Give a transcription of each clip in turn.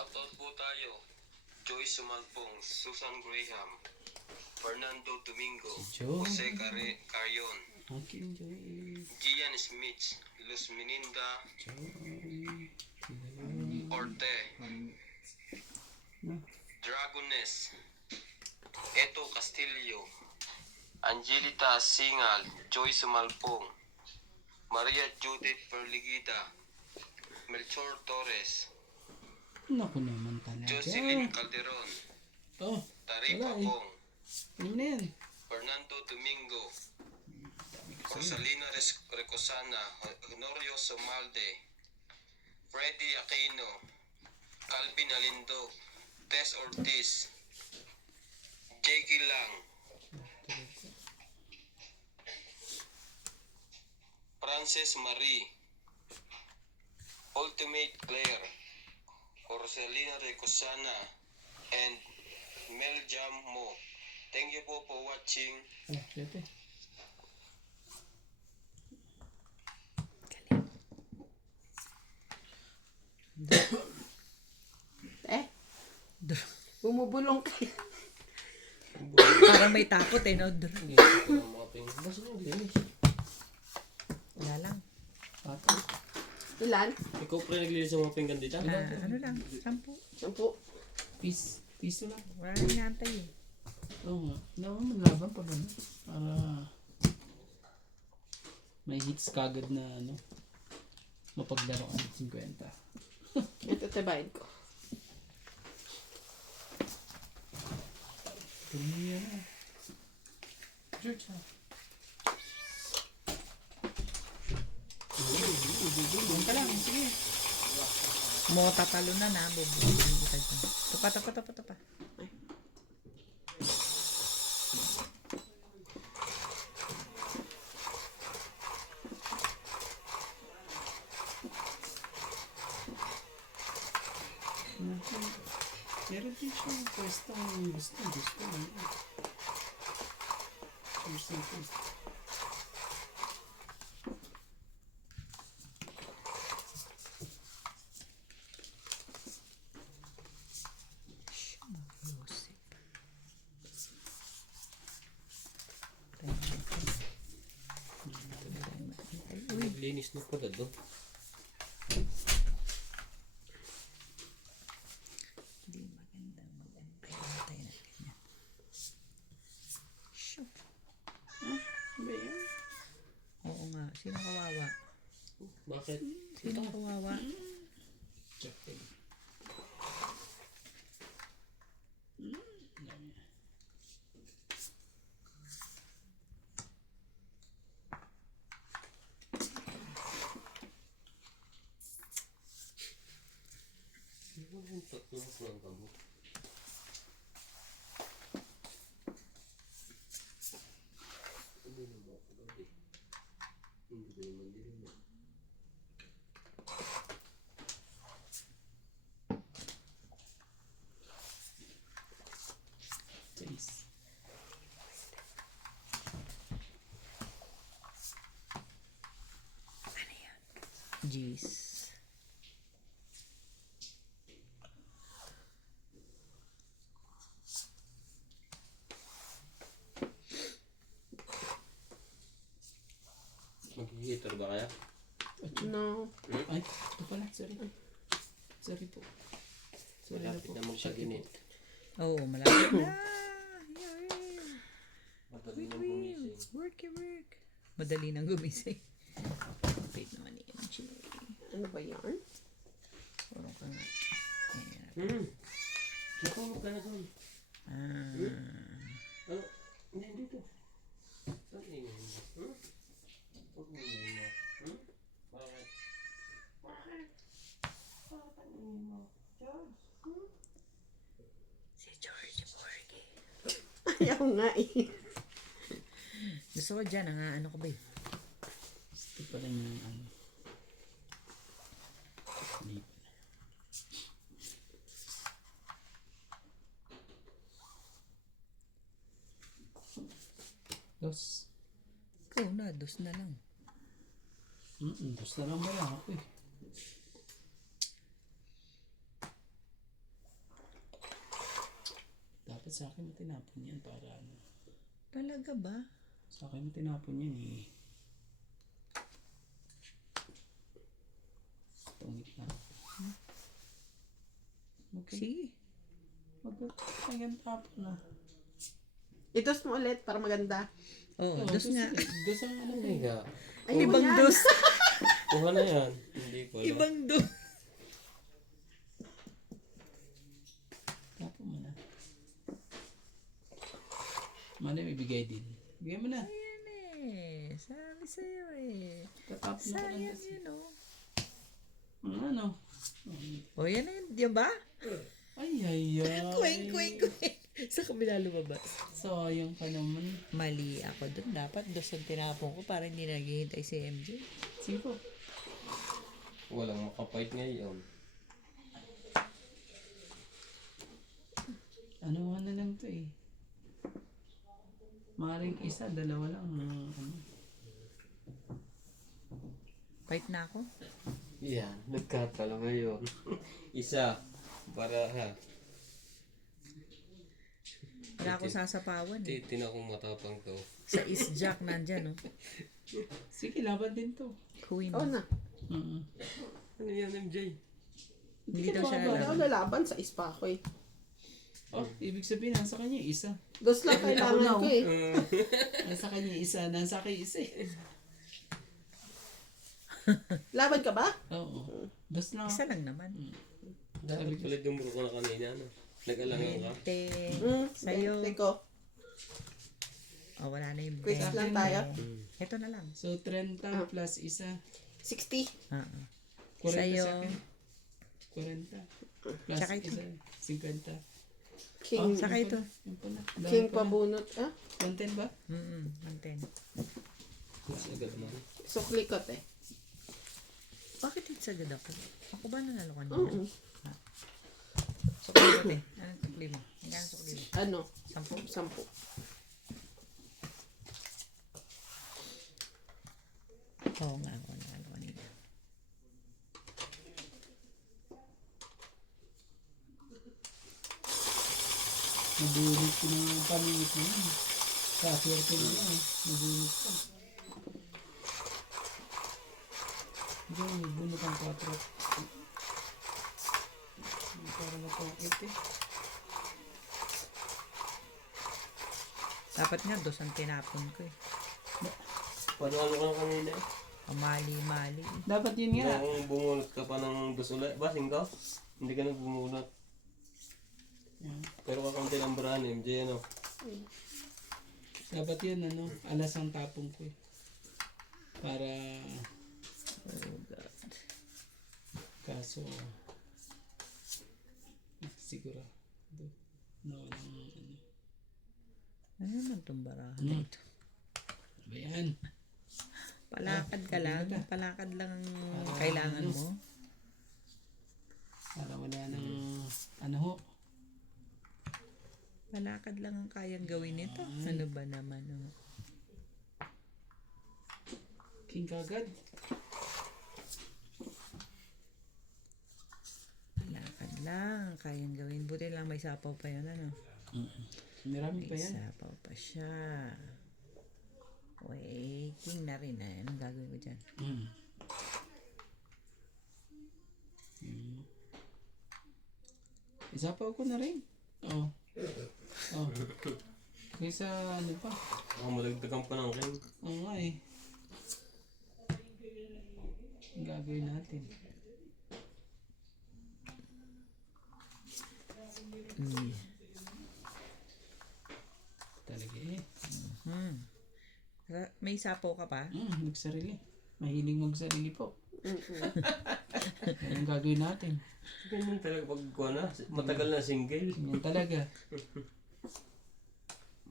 Shoutout po tayo. Joyce Sumalpong, Susan Graham, Fernando Domingo, Jose Carion, Gian Smith, Luz Meninda, Orte, Dragones, Eto Castillo, Angelita Singal, Joyce Sumalpong, Maria Judith Perligida, Melchor Torres, Naku naman talaga. Jocelyn Calderon, Tarifa Bong, Fernando Domingo, Rosalina Recosana, Honorio Somalde, Freddy Aquino, Calvin Alindo, Tess Ortiz, Jake Lang, Frances Marie, Ultimate Claire, Rosalina Recosana, and Mel Jammo. Thank you po for watching. Bumubulong kayo. Parang may takot eh, no? Wala lang. Ilan? Ikaw pre naglilis ng mga pinggan dito? Ano lang, 10. 10. Piso lang. Wala nang inaantay eh. Oo nga. Malaban pa ba na? Para may hits kagad na mapaglaruan ng 50. Ito tabayin ko. Tumingin na. George ha. Doon ka lang. Sige. Mga tatalo na na. Bubulong kita dyan. Tapa. Meron din siyang pwestong gusto. First. Linis na pala doon. Hindi maganda magantay na ganyan. Shoot. Ba yan? Oo nga. Sino kawawa? Bakit? Sino kawawa? Check in. Taste. Jeez. Mag-heater ba kaya? No. Ay, ito pala. Sorry po. Malapit na magsaginit. Oo, malapit na. Madali nang gumising. Work. Madali nang gumising. Wait naman yun. Chili. Ano ba yan? Puro ka nga. Ayan. Natulog ka na doon. Ano? Hindi dito. Saan ingin mo? Huwag mo ingin mo. Bakit? Bakit ang ingin mo? George? Si George Borgie. Ayaw nga eh. Gusto ko dyan, ano ko ba eh? Ito pala yung Hindi. Dos. Ikaw na, 2 na lang. Dos na lang wala ako eh. Dapat sa akin mo tinapon yan para ano. Talaga ba? Sa akin mo tinapon yan eh. Tungit na. Okay. Sige. Ayan tapon na. Itos mo ulit para maganda. Oo, dos nga. Dos ang ano Hindi eh. nga. Ayun Ibang yan. dos. Kuha na yan. Hindi ko alam. Ibang dos. Tapon mo na. Mano yung ibigay din. Bigay mo na. Ayan eh. Sabi sa'yo eh. Tatapon mo ka lang Sayang kasi. yun oh. Ano? O yan na yun. Yan ba? Ay, ay, ay. Kweng, kweng, kweng. Sa kabila lumabas. Sayang ka naman. Mali ako dun. Dapat dos ang tinapon ko para hindi naghihintay si MJ. Sipo. Walang makapait ngayon. Ano na lang to eh. Maring isa, dalawa lang. Ano. Fight na ako. Yan, nagkatalo ngayon. Isa. Para ha. Wala ako sasapawan eh. Titin akong matapang to. Sa East Jack nandyan oh. Sige, laban din to. Queen. Oo na. Mm-mm. Ano yan, MJ? Hindi daw siya Wala alam. ako lalaban sa ispa ko eh. Oh, ibig sabihin, nasa kanya isa. Dos lang kailangan ko eh. Nasa kanya isa, nasa akin isa eh. Laban ka ba? Oo. Dos lang. Isa lang naman. Dapat pala dumuro ko na kanina, no? Nag-alangan ka. Sa'yo. Teko. Oh, wala na yung Quiz lang tayo. Ito na lang. So, 30 plus isa. 60. 40. 40 Sa'yo. sa akin. 40. Plus Tsaka ito. isa. 50. King. Saka ito. Yung pala. King pabunot. Ah? 110 ba? Manten. Agad man. Suklikot eh. Bakit hitsagad ako? Ako ba nanalo kanina? Oo. Sukli ko eh. Anong sukli mo? Hanggang sukli mo? Ano? 10? 10. Oo nga ako nanalo kanina. Nabunit ko ng pamingit mo yun. Kaswerte mo yun. Nabunit ko. Diyan, nabunit ang 4. Para na pang 8 eh. Dapat nga dos ang tinapon ko eh. Panalo ka na kanina eh. Mali-mali. Dapat yun nga. Nung bumunot ka pa ng dos ulit. Basing ka? Hindi ka nang bumunot. Yan. Pero kakamti ng brand, MJ, ano? Dapat yun, ano, alas ang tapong ko eh. Para, Oh God. kaso, siguro, no, ano. Ano naman itong barahan Hmm. ito? Ba yan? Palakad ka lang. Palakad lang ang kailangan mo. Para wala nang, ano ho. Palakad lang ang kayang gawin nito. Ano ba naman oh? King kagad. Palakad lang ang kayang gawin. Buti lang may sapaw pa yun ano. Marami pa May yan. sapaw pa siya. Uy, king na rin eh. Anong gagawin ko dyan? Isapaw ko na rin. Oh. Oh. Kaysa ano pa. Malagdagan pa ng king. Oo nga eh. Ang gagawin natin. Talaga eh. May sapaw ka pa? Nagsarili. Mahiling magsarili po. Anong gagawin natin? Ganyan talaga pag kuha na. Matagal na single. Ganyan talaga.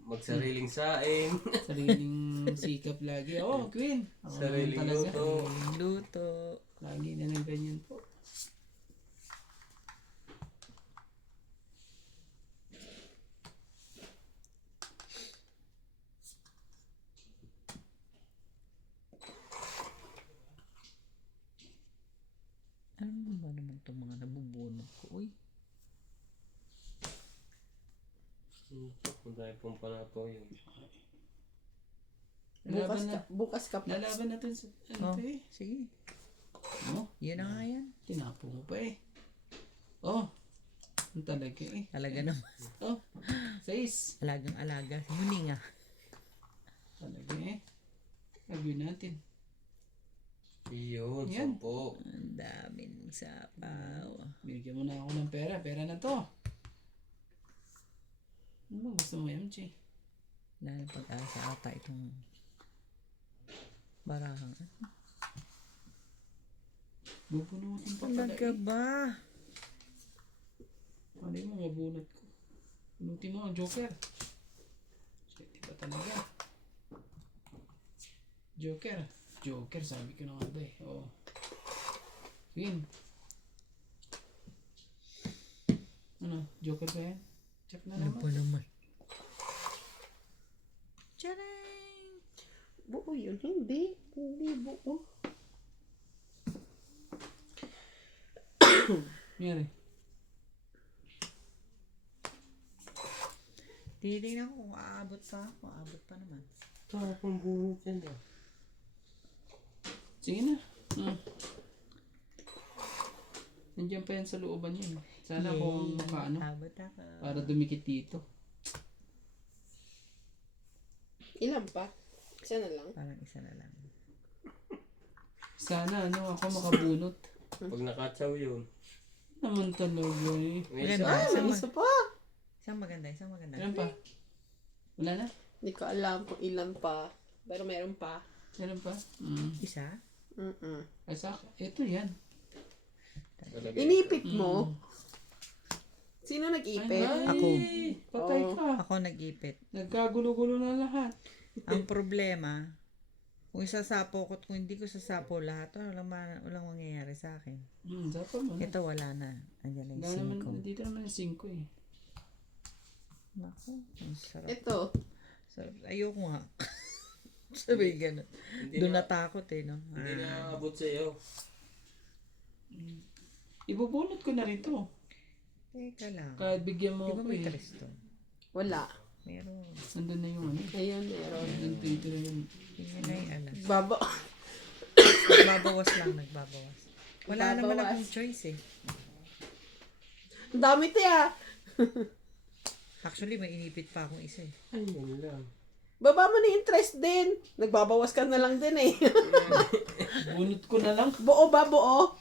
Magsariling saing. Sariling sikap lagi. Oh, Queen. Ako naman Sariling talaga. luto. Yung luto. Lagi na ng ganyan po. Ano ba naman itong mga nabubunot ko? Uy, Ang dami pong panapaw yun. Lalaban na. Bukas ka pa. Lalaban natin sa Oh, ano eh. sige. Oh, Yan na nga yan. tinapo mo pa eh. Oh, ang talaga eh. Talaga naman. Oh, 6. Alagang alaga. Muning ah. Talaga eh. Lagyan natin. Yun, Yan. 10. Ang daming sapaw. Bigyan mo na ako ng pera. Pera na to. Ano ba gusto mo, MJ? Wala nang pag-asa ata itong barahang. Bubunutin pa pala Talaga eh. ba? Mali mo, mabunot ko. Bunutin mo ang Joker. Swerte pa talaga. Joker. Joker, sabi ko na nga ba eh. Oo. Queen. Ano? Joker ba yan? Check na Ano naman. pa naman? Tcharing! Buo yun. Hindi. Hindi buo. Mayroon. Titignan ko kung aabot pa. Kung aabot pa naman. Tama pong bunot yan ah. Sige na. Nandiyan pa yan sa looban yun. Sana kung makaano. Abot ako. Para dumikit dito. Ilan pa? Isa na lang. Parang isa na lang. Sana ano ako makabunot. Pag nakatsaw yun. Naman talaga eh. May Ilan isa. ba? Ah, may isa pa. Isang maganda, isang maganda. Ilan pa? Wala na? Hindi ko alam kung ilan pa. Pero meron pa. Meron pa? Isa? Asak, ito yan. Talaga. Inipit mo. Sino nag-ipit? Ako. Patay Oh. ka. Ako nag-ipit. Nagkagulo-gulo na lahat. Ang problema, kung isasapo ko at kung hindi ko sasapo lahat, walang mangyayari sa akin. Dapat mo na. Ito wala na. Andiyan na Dahil yung naman, 5. dito naman yung 5 eh. Naku, ang sarap. Ito. Sarap. Ayoko nga. Sabi gano'n. Hindi Doon na, natakot eh, no? hindi na abot sa'yo. Ibubunot ko na rito. Teka lang. Kahit bigyan mo Di ba ako may eh. tres doon? Wala. Meron. Nandun na yung ano. Ayun, meron. Nandito na yung... Tingnan na yung alas. Baba. Nagbabawas lang, nagbabawas. Wala naman Babawas. akong choice eh. Ang dami tiya. Actually, may inipit pa akong isa eh. Ayun lang. Baba mo na interest din. Nagbabawas ka na lang din eh. Bunot ko na lang. Buo ba? Buo?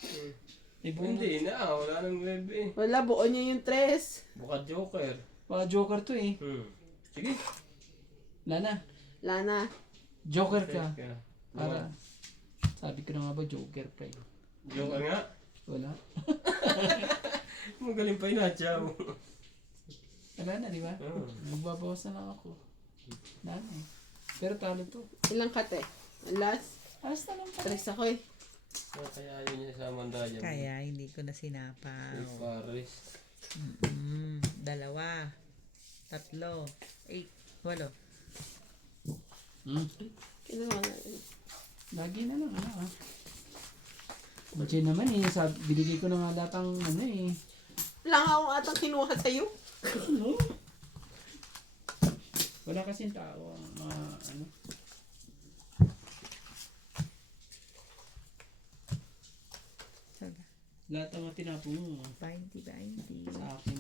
Ibunot. Hindi na, wala nang web eh. Wala, buo niya yung tres. Buka Joker. Joker to eh. Sige. Wala na. Lana. Joker ka. Teka. Para... Sabi ko na nga ba, Joker pa yun. Joker nga. Wala. Magaling pa yung natsaw. Wala na, di ba? Magbabawas na lang ako. Wala na eh. Pero talo to. Ilang kate? Last. Alas na lang pa. Tres ako eh. Kaya yun niya sa Mandaya. Kaya hindi ko na sinapaw. Si Paris. 2, 3, 8, 8. Kinuha na rin. Lagi na lang, ano ah. Diyan naman eh, binigay ko na nga lahat ang ano eh. Lang ako atang kinuha sa'yo. Ano? Wala kasing tao ang mga ano. Sabi, Lahat ang mga tinapo mo 20. sa akin.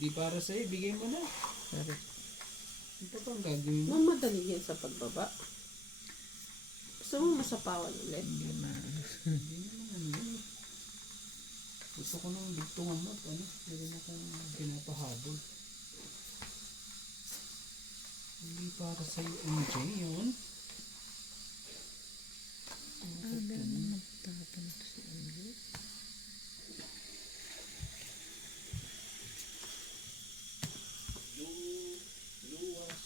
Di para sa'yo, bigay mo na. Sorry. Ito pa ang gagawin mo. Mamadali yan sa pagbaba. Gusto mo masapawan ulit? Hindi ma. Hindi naman ano yun. Gusto ko nang bigtungan mo at ano, meron akong pinapahabol. Hindi para sa'yo, MJ, yun. Ganun magtapon ito si Andrew. Luwas.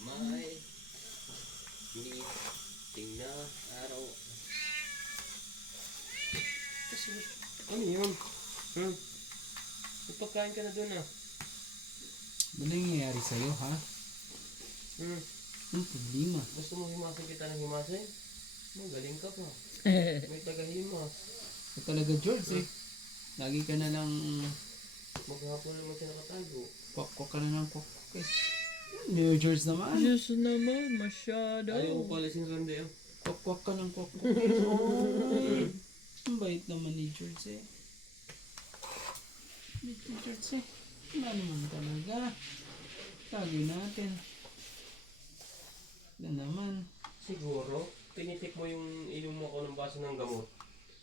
May meeting na araw. Kasi, ano yun? Magpagkain ka na dun ah. Ano nangyayari sa'yo, ha? Ang problema. Gusto mo himasin kita ng himasin? Magaling ka pa. May tagahimas. Ito talaga, George, eh. Lagi ka na lang Maghapon naman siya nakatago. kwak-kwak ka na ng kwak-kwak, eh. New George naman. Diyos naman, masyado. Ayaw ko palisin Sunday oh. Kwak-kwak ka ng kwak-kwak. Oy. Ang bait naman ni George, eh. Bait ni George, eh. Wala naman talaga. Lagi natin. Yan naman. Siguro, tinitik mo yung ilong mo ko ng baso ng gamot.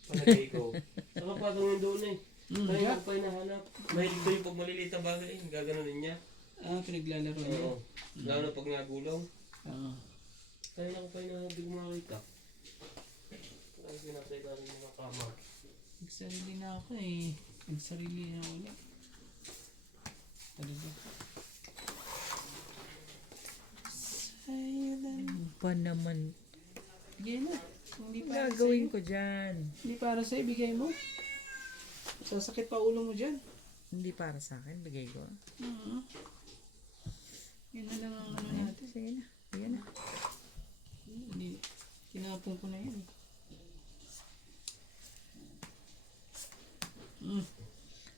Palagay ko. Saka patong yung doon eh. Kaya Yeah. ko pa hinahanap. Mahilig ko yung pag maliliit na bagay eh. Gaganunin niya. Ah, pinaglalaro niya. Oo. Lalo na pag nagulaw. Ah. Kaya na ko pa hinahanap. Di ko makakita. Kaya pinasay ka rin yung mga kama. Nagsarili na ako eh. Nagsarili na ako ulit. Talaga. Silent. Pa naman. Bigay na. Hindi para Gagawin sa'yo. ko dyan. Hindi para sa'yo, bigay mo. Sasakit pa ulo mo dyan. Hindi para sa akin, bigay ko. Yun na lang ang ano Ayan, natin. sige na. Ayan na. Hindi. Tinapon ko na yun.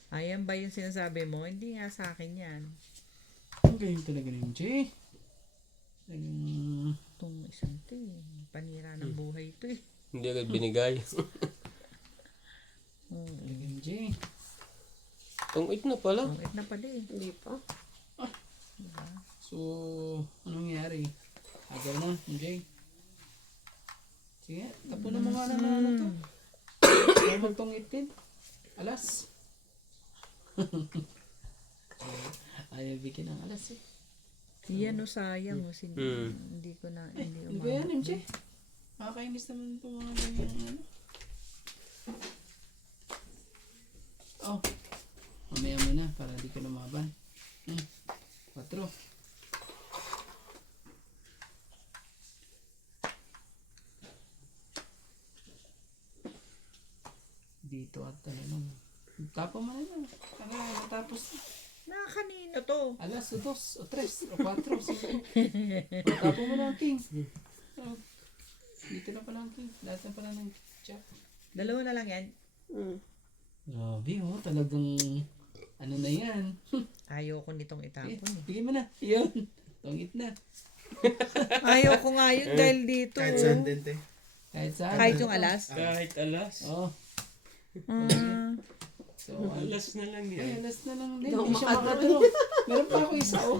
Ayan ba yung sinasabi mo? Hindi nga sa akin yan. Ang ganyan talaga ni MJ. Talagang... Itong isang to eh. Panira ng buhay ito eh. Hindi agad binigay. Talaga MJ. Tungit na pala. Tungit na pala eh. Hindi pa. Diba? So, anong nangyari? Agar na, MJ. Sige, tapunan mo nga na ano to. Kaya magtungit din. Alas. Ayaw bigyan ng alas eh. Yan o sayang o. Hindi ko na, hindi Ano ba yan, MJ? Makakainis naman itong mga ganyan ano. Oh. Mamaya mo na para di ka lumaban. 4. Dito at ano. Tapo mo na yun. Ano, natapos na. Na kanino to? Alas, 2, o 3, o 4, 5. Tapo mo na ang king. Oh. Dito na pala ang king. Lahat na pala ng jack. Dalawa na lang yan. Grabe oh, talagang ano na yan. Ayoko nitong itapon eh. Bigyan mo na. Yun. Tungit na. Ayoko nga yun dahil dito. Kahit saan din, te. Kahit saan. Kahit yung alas. Kahit alas. Oh. So, Alas na lang ay, yan. alas na lang din. Hindi ako Hindi siya makadro. makadro. Meron pa ako isa oh.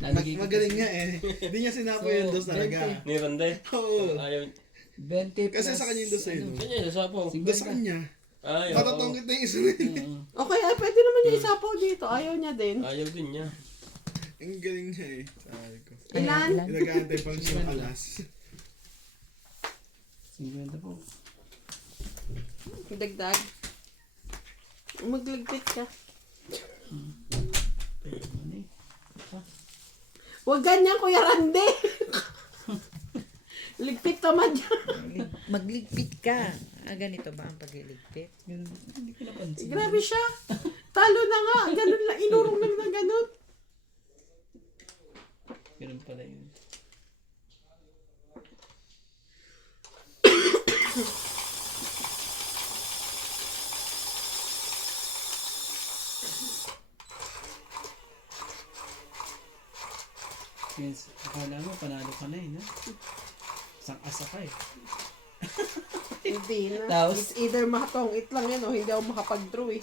Lalagay ko Magaling nga eh. Hindi niya sinapo yung dos talaga. Ni Randay. Oo. Ayaw. 20 plus. Kasi sa kanya yung dos sa'yo. Kanya, nasapaw. Dos sa kanya. Ayaw. Matatongkit na yung isa na yun. Okay, pwede naman niya isapaw dito. Ayaw niya din. Ayaw din niya. Ang galing niya eh. Sabi ko. Ilan? Pinag-aantay pa rin siya ng alas. 50 po. Dagdag. Magligpit ka. Ano eh. Huwag ganyan, Kuya Randy. Ligpit naman yan. Magligpit ka. Ganito ba ang pagliligpit? Hindi ko napansin. Grabe siya. Talo na nga. Ganun lang. Inurong lang na ganun. Ganun pala yun. Yes, akala mo panalo ka na eh, no? Isang asa ka eh. Hindi na. Tapos? It's either makatongit lang yan o hindi ako makapag-draw eh.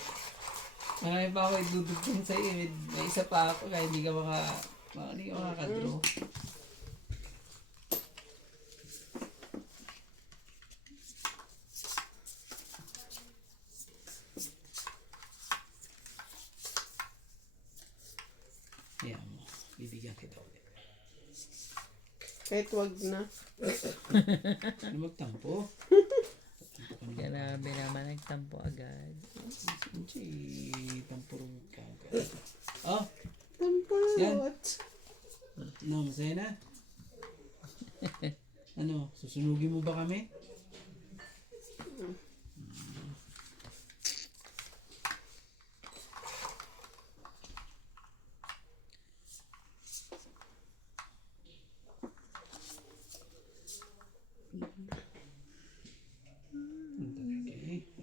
Marami pa ako idudugtong sa'yo. May isa pa ako kaya hindi ka makakadraw. Yan mo. Bibigyan kita ulit. Kahit wag na. Ano magtampo? Grabe naman, nagtampo agad. Hindi. Tampurog ka agad. Oh! Tampalot. No, masaya na? Ano? Susunugin mo ba kami?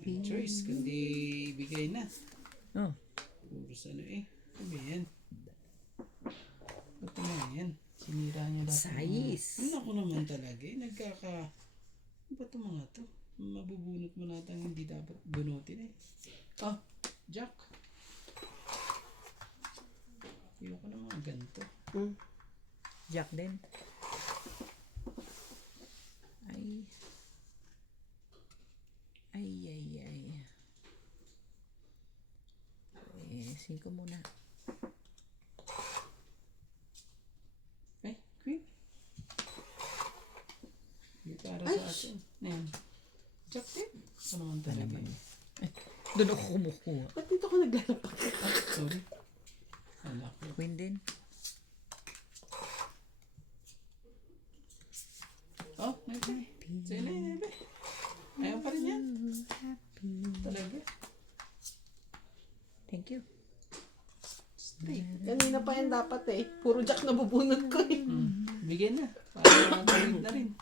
Okay. Choice, kundi bigay na. Oh, Puro sa ano eh. Sabi yan. Ba't naman yan? Sinira niya lahat. Size. Ano ko naman talaga eh. Ba't itong mga to? Mabubunot mo lahat ang hindi dapat bunutin eh. Ah, Jack. Ayoko na mga ganito. Jack din. Ay. Ay. Eh, 5 muna. Eh, Queen. Hindi para sa atin. Ayan. Jack din. Ano naman talaga eh. Doon ako kumukuha. Ba't dito ko naglalapak? Ah, sorry. Anak ko. Queen din. Oh, maybe. Sige na, maybe. Ayaw pa rin yan. Talaga. Thank you. Kanina pa yan dapat eh. Puro jack na bubunot ko eh. Bigyan na. Para tuloy na rin.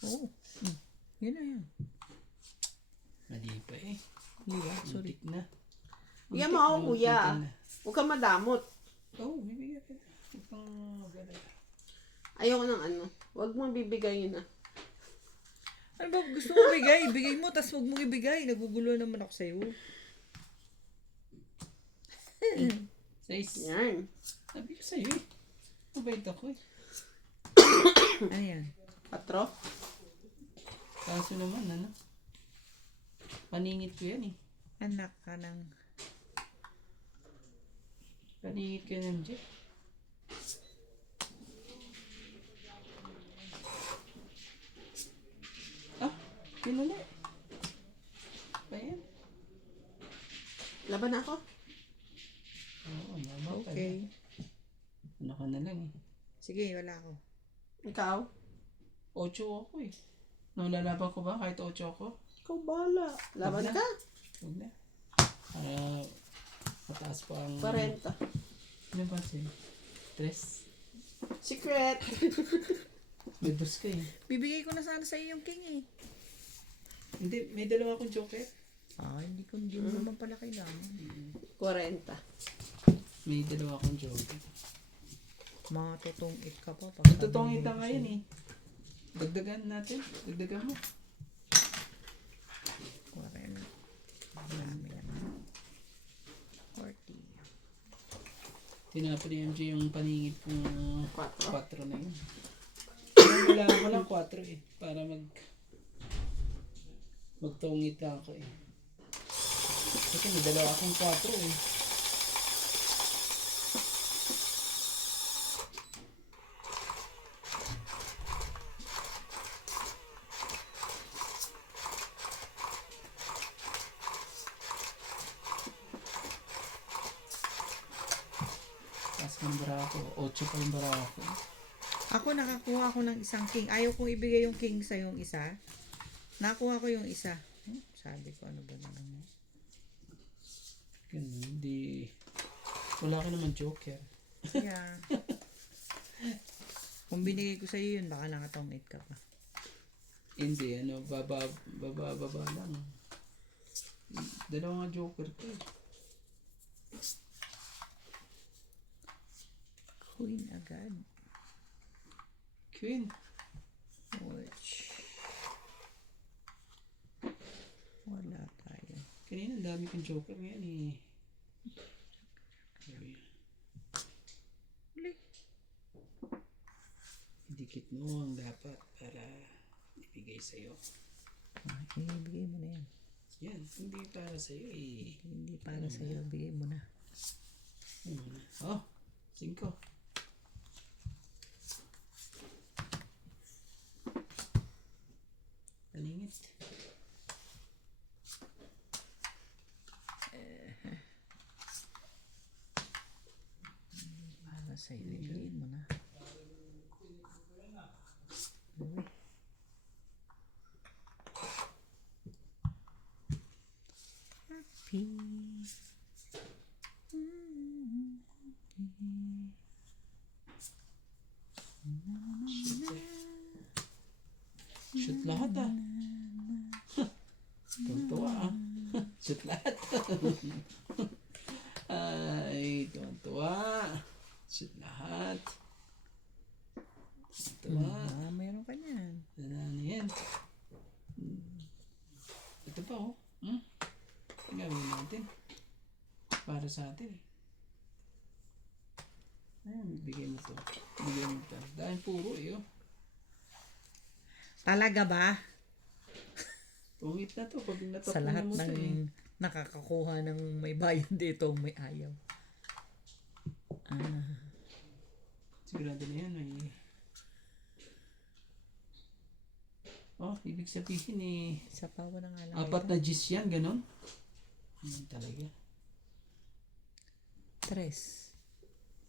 Oh. Yun na yan. Mali pa eh. Di ba? Sorry. Muntik na. Bigyan mo ako kuya. Huwag kang madamot. Oo, bibigyan ka. Huwag kang mag-alala. Ayoko ng ano. Huwag mo bibigay na. Ano ba gusto mo ibigay? Ibigay mo, tas huwag mo ibigay. Nagugulo naman ako sa'yo. Size. Yan. Sabi ko sa'yo eh. Mabait ako eh. Ano yan? 4. Kaso naman ano. Paningit ko yan eh. Anak ka ng... Paningit ko yan MJ. Ah, pinuli. Pa yan. Laban na ako. Oo, mama pa Okay. yan. Ano ka na lang eh. Sige, wala ako. Ikaw? 8 ako eh. Nalalaban ko ba kahit 8 ako? Ikaw bahala. Laban Wag na. ka. Huwag na. Para mataas pa ang... 40. Ano ba sa'yo? 3? Secret. May dos ka eh. Bibigay ko na sana sa'yo yung king eh. Hindi, may dalawa akong joker. Ah, hindi mo naman pala kailangan. 40. May dalawa akong joker. Matutungit ka pa. Tutungit na ngayon eh. Dagdagan natin. Dagdagan mo. 40. Marami naman. 40. Tinapon ni MJ yung paningit kong 4. 4 na yun. Kailangan ko lang 4 eh. Para magtungit lang ako eh. Kasi may dalawa akong 4 eh. Taas ng barako. 8 pa yung barako. Ako nakakuha ko ng isang king. Ayaw kong ibigay yung king sa yung isa. Nakuha ko yung isa. Sabi ko, ano ba naman? Ganun, hindi. Wala ka naman joker. Kaya, kung binigay ko sa'yo yun, baka nakatongit ka pa. Hindi, ano, baba lang. Dalawa nga joker ko eh. Queen agad. Queen. Which, wala tayo. Kanina, ang dami kong joker ngayon eh. Idikit mo ang dapat para ibigay sa'yo. Ibigay mo na yan. Yan, hindi para sa'yo eh. Hindi para sa'yo, bigay mo na. Oh, 5. Palingit. Para sa'yo, ibigay mo na. Uy. Happy. Shoot lahat ah. Tuntua ah. Shoot lahat. Ay, tuntua. Shoot lahat. Tuntua. Meron ka niyan. Ano yan? Ito pa oh. Gawin natin. Para sa atin eh. Ayun, bigay mo to. Bigay mo to. Dahil puro eh oh. Talaga ba? Pungit na to pag Sa natapunan lahat mo to eh. ng nakakakuha ng may bayan dito, may ayaw. Sigurado na yan may... Oh, ibig sabihin eh. Sa pawa na nga lang. 4 na G's yan, ganon. Yan talaga. 3.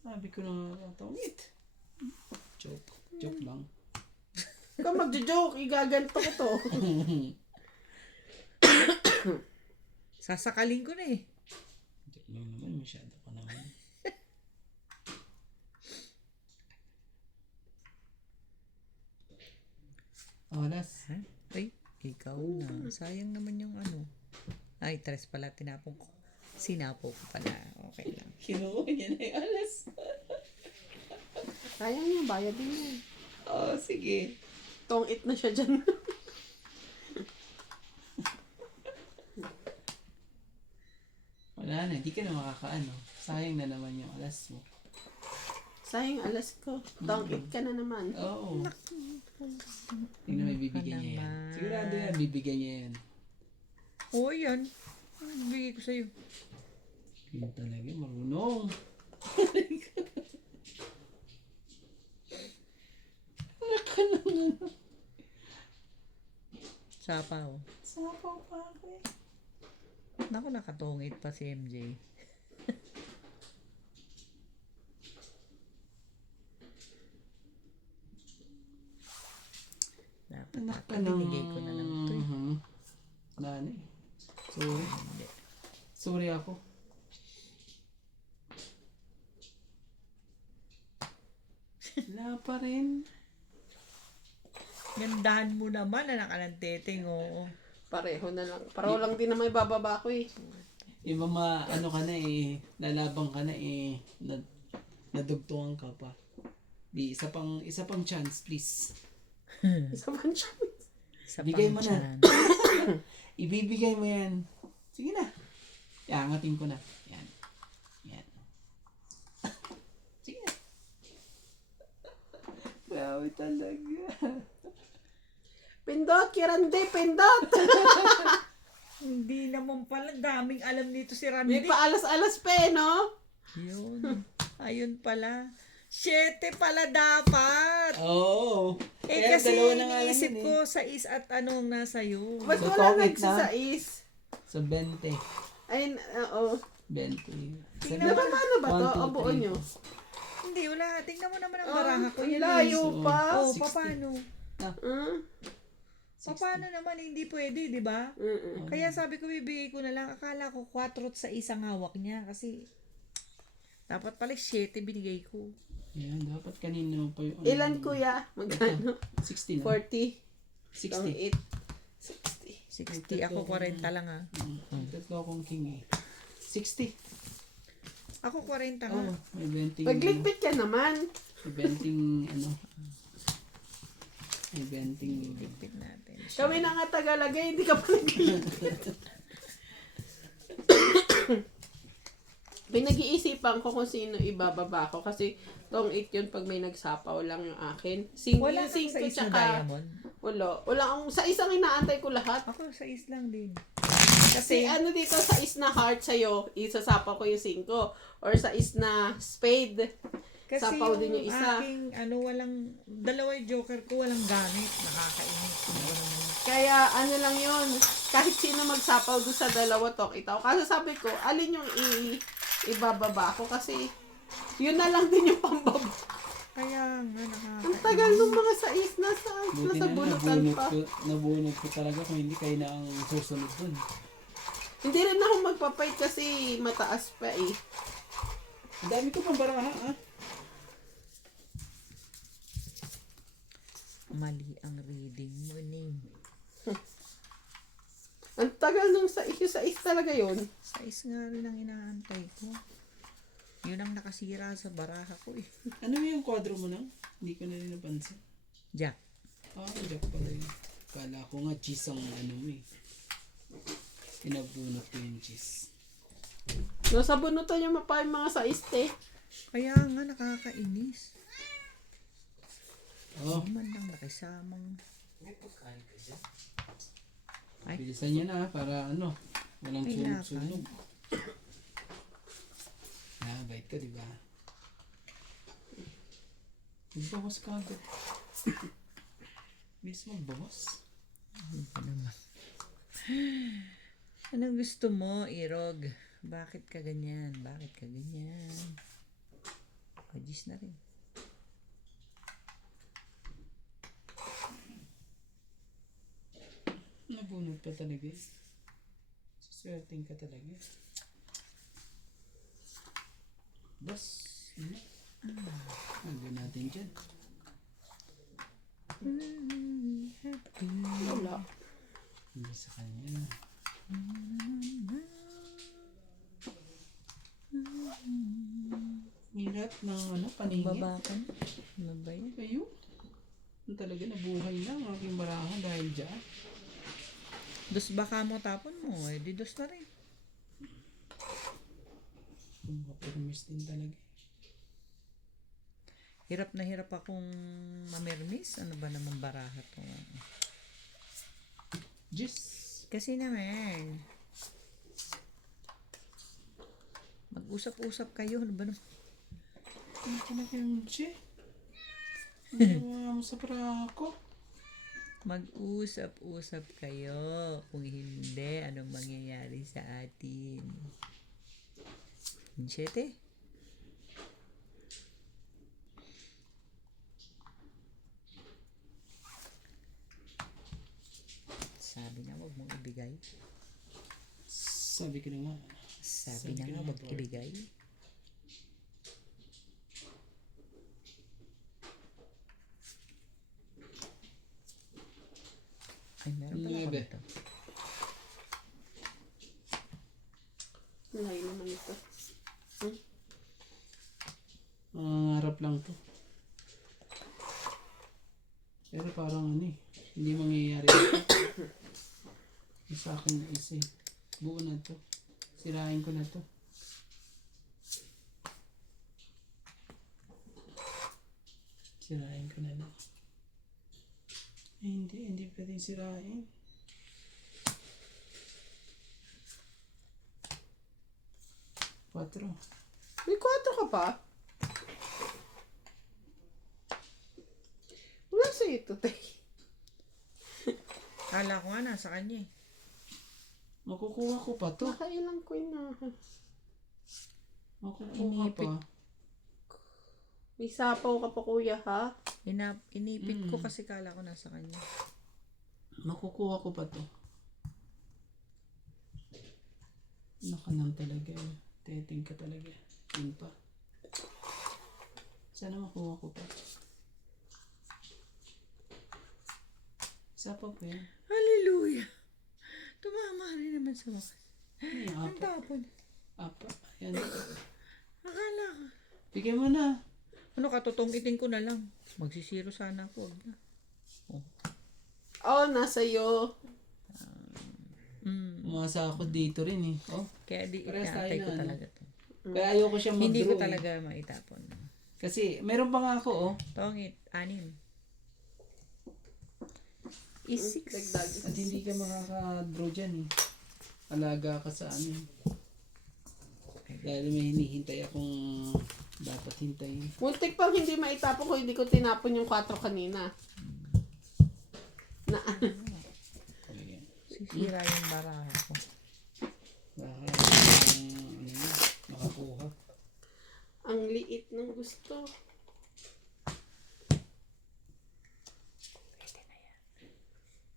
Sabi ko na tungit. Joke. Joke lang. Ikaw magjo-joke, igaganto ko to. Sasakalin ko na eh. Joke lang naman, masyado pa naman. Oras. Ha? Ay, ikaw na. Sayang naman yung ano. Ay, 3 pala. Tinapong ko. Sinapo ko pala. Okay lang. Kinuha niya na yung alas. Sayang yung bayad din yan. Oh, sige. Tong-it na siya dyan. Wala na, hindi ka na makakaano. Sayang na naman yung alas mo. Sayang alas ko. Tong-it ka na naman. Oo. Tingnan mo, bibigyan niya yan. naman. Sigurado yan, bibigyan niya yan. Oo, yan. Bigay ko sa'yo. Yun talaga, marunong. Sapaw. Sapaw pa ako eh. Naku, nakatungit pa si MJ. Dapat Anak ka binigay ko na lang ito eh. Wala na eh. Sorry. Hindi. Sorry ako. Wala pa rin. Gandahan mo naman, anak ka ng teteng, oo. Pareho na lang. Pareho lang din na may bababa ko eh. Iba ano ka na eh, lalabang ka na eh, nadugtungan ka pa. Di, isa pang chance, please. Isa man siya. Sa Bigay mo na. pangtiyan. Ibibigay mo yan. Sige na. Iangatin ko na. Yan. Yan. Sige na. Grabe talaga. Pindot, Kirande, pindot! Hindi naman pala, daming alam nito si May Randy. paalas-alas pa eh, no? Yun. Ayun pala. 7 pala dapat. Oo. Eh kasi dalawa na nga lang iniisip yun ko sa is at anong nasa iyo. Ba't So, wala tong-it na? nagsasais? Sa 20. Ay, oo. 20. Tingnan mo. Paano ba to? O buo nyo? Hindi, wala. Tingnan mo naman ang baraha ko. Ang Yan layo So, pa. Oh, 60. paano? Ah, Paano naman hindi pwede, di ba? mm-mm. Kaya sabi ko bibigay ko na lang. Akala ko 4 sa isang hawak niya kasi dapat pala 7 binigay ko. Yan, dapat kanina pa yung... Ilan kuya? Magkano? 60 na. 40. 60. 60. 60. Ako 40 lang ah. Tatlo akong king eh. 60. Ako 40 nga. Oh, may 20. Pagligpit ka naman. May 20 ano. May 20. Tignan natin. Kami na nga tagalagay, hindi ka pa nagligpit. Pinag-iisipan ko kung sino ibababa ko kasi tong 8 yun pag may nagsapaw lang yung akin. Sing, Wala yung kang sing sa ko is na tsaka diamond. wala ang sa isang inaantay ko lahat. Ako sa is lang din. Kasi ano dito sa is na heart sa'yo, isasapaw ko yung 5 or sa is na spade. Kasi Sapaw din yung isa. aking, dalawa yung joker ko, walang gamit. Nakakainis. Kaya ano lang yun, kahit sino magsapaw doon sa dalawa to, itaw. Kasi sabi ko, alin yung ibababa ko kasi yun na lang din yung pambaba. Kaya nga, Ang nakakainis. tagal nung mga sais nasa Buti na bunutan pa. nabunot ko talaga kung hindi kayo na ang susunod dun. Hindi rin ako magpapait kasi mataas pa eh. Ang dami ko pang baraha, ah. Mali ang reading mo, Ning. Ang tagal nung sais talaga yun. Sa is nga rin ang inaantay ko. Yun ang nakasira sa baraha ko eh. Ano yung kwadro mo nang? Hindi ko na rin napansin. Jack. Ah, jack pala yun. Kala ko nga cheese ang ano mo eh. Pinabunot ko yung cheese. Nasa bunutan yung mapa yung mga sais eh. Kaya nga, nakakainis. Oh, Hindi man lang nakisamang. Ay. bilisan niya na para ano, walang Kailangan. sunog-sunog. Ah, bait ka, di ba? Magbawas ka agad. Bilis magbawas. Ano naman? Anong gusto mo, Irog? Bakit ka ganyan? Bakit ka ganyan? Pagis na rin. Nabunot pa talaga eh. Siswerting ka talaga. Bas, ano? Lagyan natin dyan. Wala. Hindi sa kanya. Hirap ng ano, paningin. Baba ka na. Ano ba yan? Ayun. Yung talaga nabuhay na ang aking barahan dahil dyan. Dos baka mo tapon mo. Eh, di dos na rin. Mapirmis din talaga. Hirap na hirap akong mamirmis. Ano ba naman baraha to? Just. Kasi naman, mag-usap-usap kayo. Ano ba naman? Ano ka na kayong Che? Ano mo sa brako? Mag-usap-usap kayo. Kung hindi, anong mangyayari sa atin? Insyete? Sabi na wag mong ibigay. Sabi ko na nga. Sabi na nga wag ibigay. Ay, meron pala ako Nuebe. nito. Layo naman ito. Harap lang to. Pero parang ano eh. Hindi mangyayari ito. Yung sa akin na isa eh. Buo na to. Sirain ko na to. Sirain ko na na. Eh, hindi pwedeng sirain. Quatro. May 4 ka pa? Wala sa ito, te. Kala ko nga nasa kanya eh. Makukuha ko pa to. Nakailang coin na. Makukuha pa. May sapaw ka pa, kuya, ha? Inipit ko kasi kala ko nasa kanya. Makukuha ko pa to. Nakanan talaga. Teting ka talaga. Yun pa. Sana makuha ko pa. Isa pa yan. Hallelujah! Tumama rin naman sa wakas. Ay, Ang apa. tapon. Apa. Ayan. Akala ko. Bigyan mo na. Ano, katutungitin ko na lang. Magsisiro sana ako. Wag na. Oh, nasa iyo. Mm. Umasa ako dito rin eh. Oh. Kaya di Parehas tayo inaantay ko na, ano? talaga to. Kaya ayoko siyang mag-draw. Hindi ko eh. talaga maitapon. Kasi meron pa nga ako, oh. Tongit, 6. Is 6. Dagdag. At hindi ka makaka-draw dyan eh. Alaga ka sa ano. Dahil may hinihintay akong dapat hintayin. Muntik pang hindi maitapon ko, hindi ko tinapon yung 4 kanina. Na, Ayan. Sisira yung baraha ko. Baka ano yun, makakuha. ang liit ng gusto.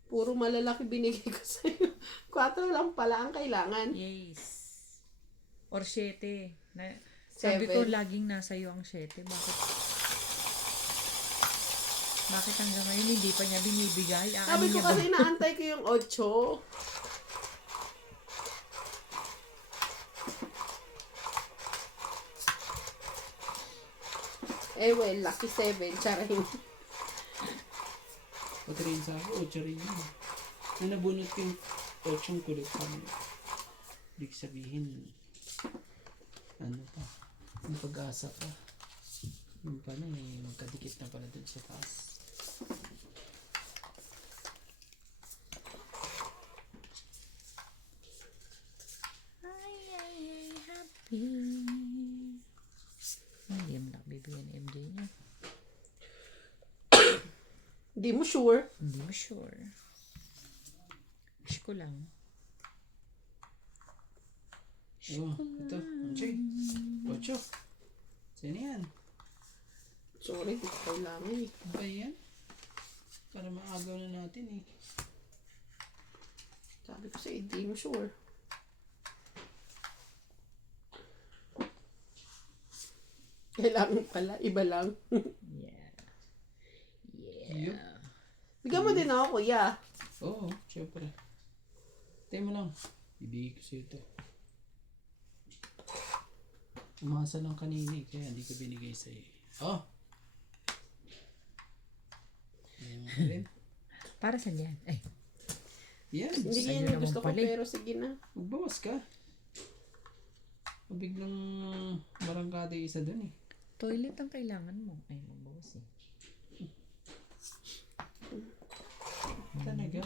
Puro malalaki binigay ko sa'yo. 4 lang pala ang kailangan. Yes. Or 7. Sabi ko, 7. laging nasa iyo ang 7. Bakit? Bakit hanggang ngayon hindi pa niya binibigay? Sabi ko kasi naantay ko yung 8. Eh well, lucky 7. Charing. Pati rin sa ako, 8 rin yun. Na nabunot yung 8 kulot pa. Ibig sabihin, ano pa, yung pag-asa pa. Yung pala eh, magkadikit na pala dun sa taas. Ay, happy. Hindi mo nakabibigyan ni MJ niya. Hindi mo sure. Hindi mo sure. Wish ko lang. Oh, ito, Anjay. 8. Sino yan? Sorry, di ko kailangan eh. Ano ba yan? Para maagaw na natin eh. Sabi ko sa'yo, hindi mo sure. Kailangan pala, iba lang. Yeah. Yup. Bigyan mo din ako, kuya. Oo, syempre. Tayo mo lang. Ibigay ko sa'yo ito. Umasa lang kanina eh, kaya hindi ko binigay sa'yo. Oh! Ayan mo rin. Para saan yan? Ay, Yan. Hindi Sa'yo yan yung naman gusto ko, pala eh. pero sige na. Magbawas ka. O biglang barangkada yung isa dun eh. toilet ang kailangan mo. Ay, mabawas eh. Talaga.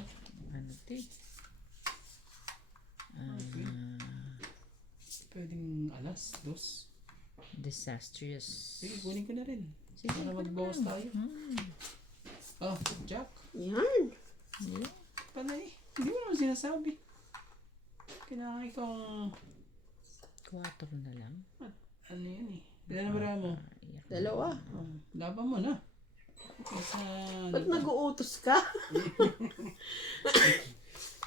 Ano ito eh? Pwedeng alas, 2. Disastrous. Sige, kunin ko na rin. Sige, Para kunin magbawas mo. tayo. Oh, Jack. Yan. Yeah. Panay. Hindi mo naman sinasabi. Kailangan ikaw 4 na lang. ano yun eh. Ilan na bara mo? Iyak. 2. Oh, laban mo na. Kasi, Ba't nag-uutos ka?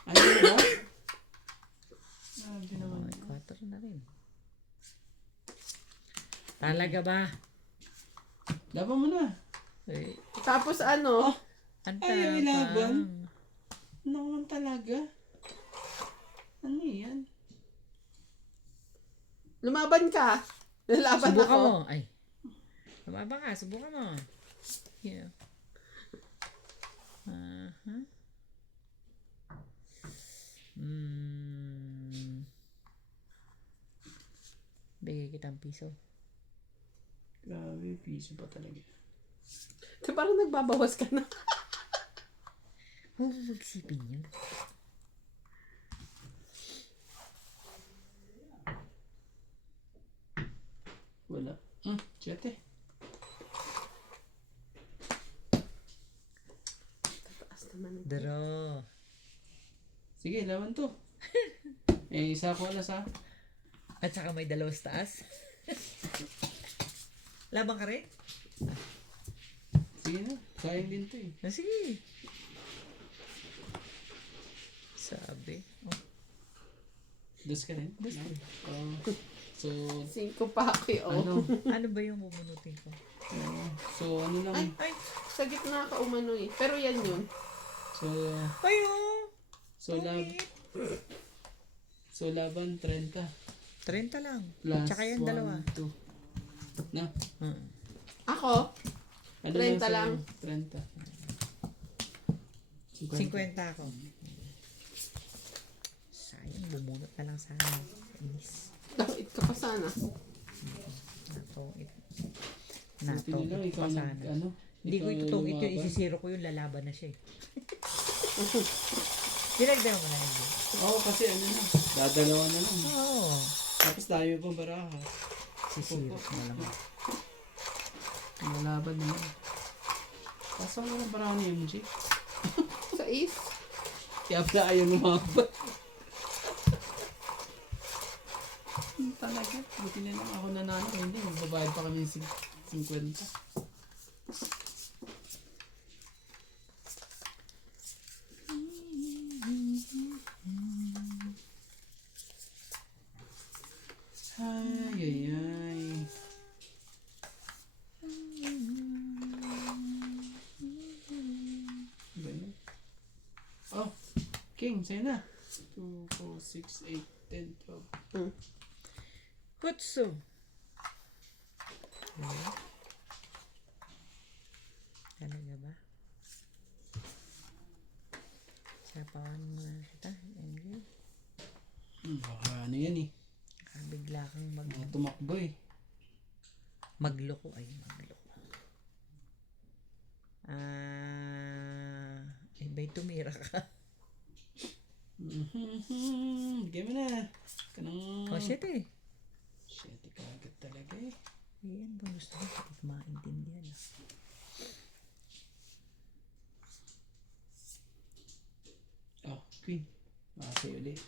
ano yun ba? Grabe naman. Oh, 4 na rin. Talaga ba? Laban mo na. Eh, Tapos ano? ang Ayaw tapang. ilaban. Ano naman talaga? Ano yan? Lumaban ka. Lalaban Subukan ako. mo. Ay. Lumaba ka. Subukan mo. Yeah. Bigay kitang piso. Grabe, piso pa talaga. Di parang nagbabawas ka na. Huwag mo magsipin yun. Wala. 7. Taas naman. Draw. Sige, laban to. Eh, isa ko alas ha. At saka may 2 taas. Labang ka rin? Sige na, sayang din to eh. Ah, sige. Sabi. Oh, 2 ka rin? 2 ka rin. So, 5 pa ako eh. Oh. ano? ano ba yung bumunutin ko? So, ano lang. Ay, sa gitna ka umano eh. Pero yan yun. So, Ayun! so laban 30. 30 lang. Plus Tsaka yan 2. 2. Na? Ako? Ano 30 sa'yo? lang. 30. 50 ako. Sayang, bumunot na lang sa akin. Inis. Ito. Kapasana. Natong Buti na lang, ikaw pasana. ano? Hindi ko ikaw itutong ito, lumaban. isisiro ko yung lalaban na siya eh. Dinagdagan mo na yun. Oo, kasi ano na, dadalawa na lang. Oo. Tapos tayo pa baraha. Sisiro ko na lang. Nalaban na lang. Kaso mo na baraha ni MJ. Sa is. Kaya pala ayaw lumaban. Talaga, buti na lang ako nanalo. Hindi, magbabayad pa kami ng 50. Ay, ay, ay. Ba yun? Oh, King, sa'yo na. 2, 4, 6, 8, 10, 12. Kutsu. Talaga ba? Sapawan mo na kita, MJ. Baka ano yan eh. Bigla kang Mga tumakbo eh. magloko. Ba'y tumira ka? Bigyan mo na. Kanang... Oh, shit eh. Shit, ikagat talaga eh. Yan ba gusto ko? Hindi ko maintindihan. Oh, Queen. Makasay ulit.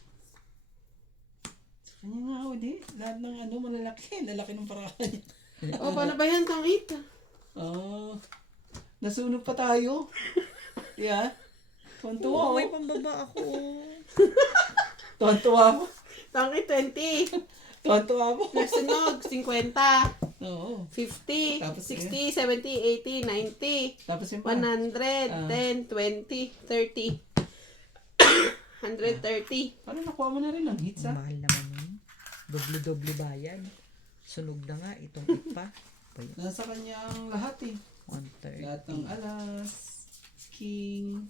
Kanya nga ulit. Lahat ng ano malalaki. Lalaki ng parahan. O, paano ba yan? Tang 8. Oh. Nasunog pa tayo. Yeah. Tuwan-tuwa Oo, may ako. pambaba ako. Tuwan-tuwa ako. Tang 20. Tuwan-tuwa ako. Nasunog, 50, Oo. 50, Tapos 60, 70, 80, 90, Tapos yung pa. 100, 10, 20, 30, 130. Parang nakuha mo na rin ang hits ha. Mahal naman yun. Doble-doble bayan. Sunog na nga itong ipa. Nasa kanya ang lahat eh. 130. Lahat ng alas. King.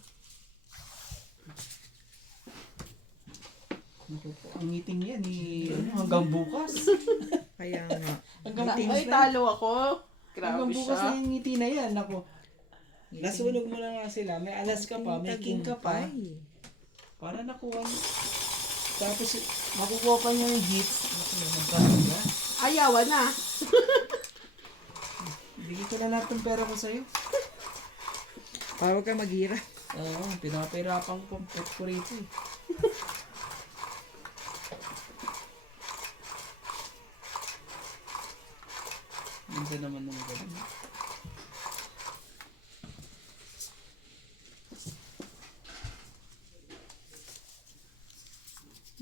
Naku po, ang meeting yan eh. Ano, hanggang bukas. Kaya nga. Hanggang Ay, bukas na. talo ako. Hanggang Grabe bukas na siya. yung ngiti na yan. Naku. Nasunog mo na nga sila. May alas ka pa, may king ka pa. Tagumpay. Para nakuha niyo. Tapos makukuha pa niya yung hits. Naku, magkakaga. Ayawan na. Bigay ko na lahat ng pera ko sa'yo. Para huwag ka maghirap. Oo, pinapahirapan ko ko rito eh. Minsan naman naman ganun.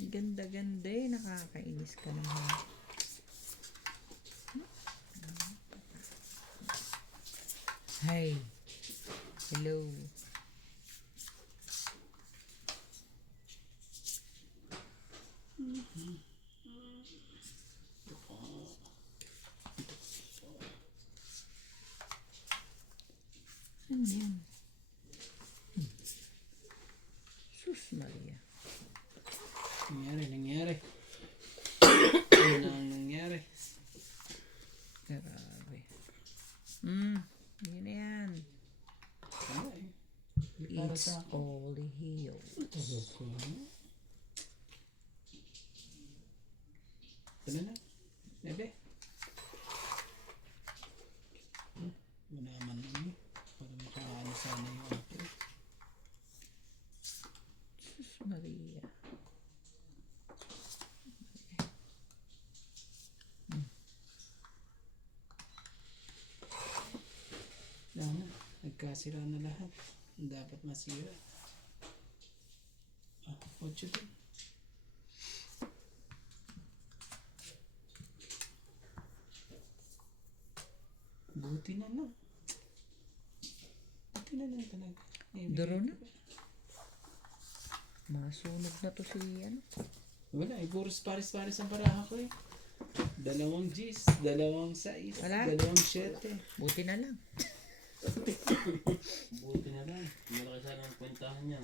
Ganda-ganda eh. Nakakainis ka naman. Hi. Hello. Ano yan? Sus Maria. Nangyari. Ano ang nangyari? Grabe. Yun na yan. Ay, It's all healed. Ano na? Bebe? Manaman naman eh. Para makaano sana yung ato. Sus Maria. Nagkasira na lahat. Dapat masira. 8 din. Buti na lang. Buti na lang talaga. Daro na. Masunog na to si ano. Wala eh. Puros pares-pares ang paraha ko eh. 2 Gs, 2 6, Wala. 2 7. Buti na lang. Buti na lang. Malaki sana ang kwentahan niya.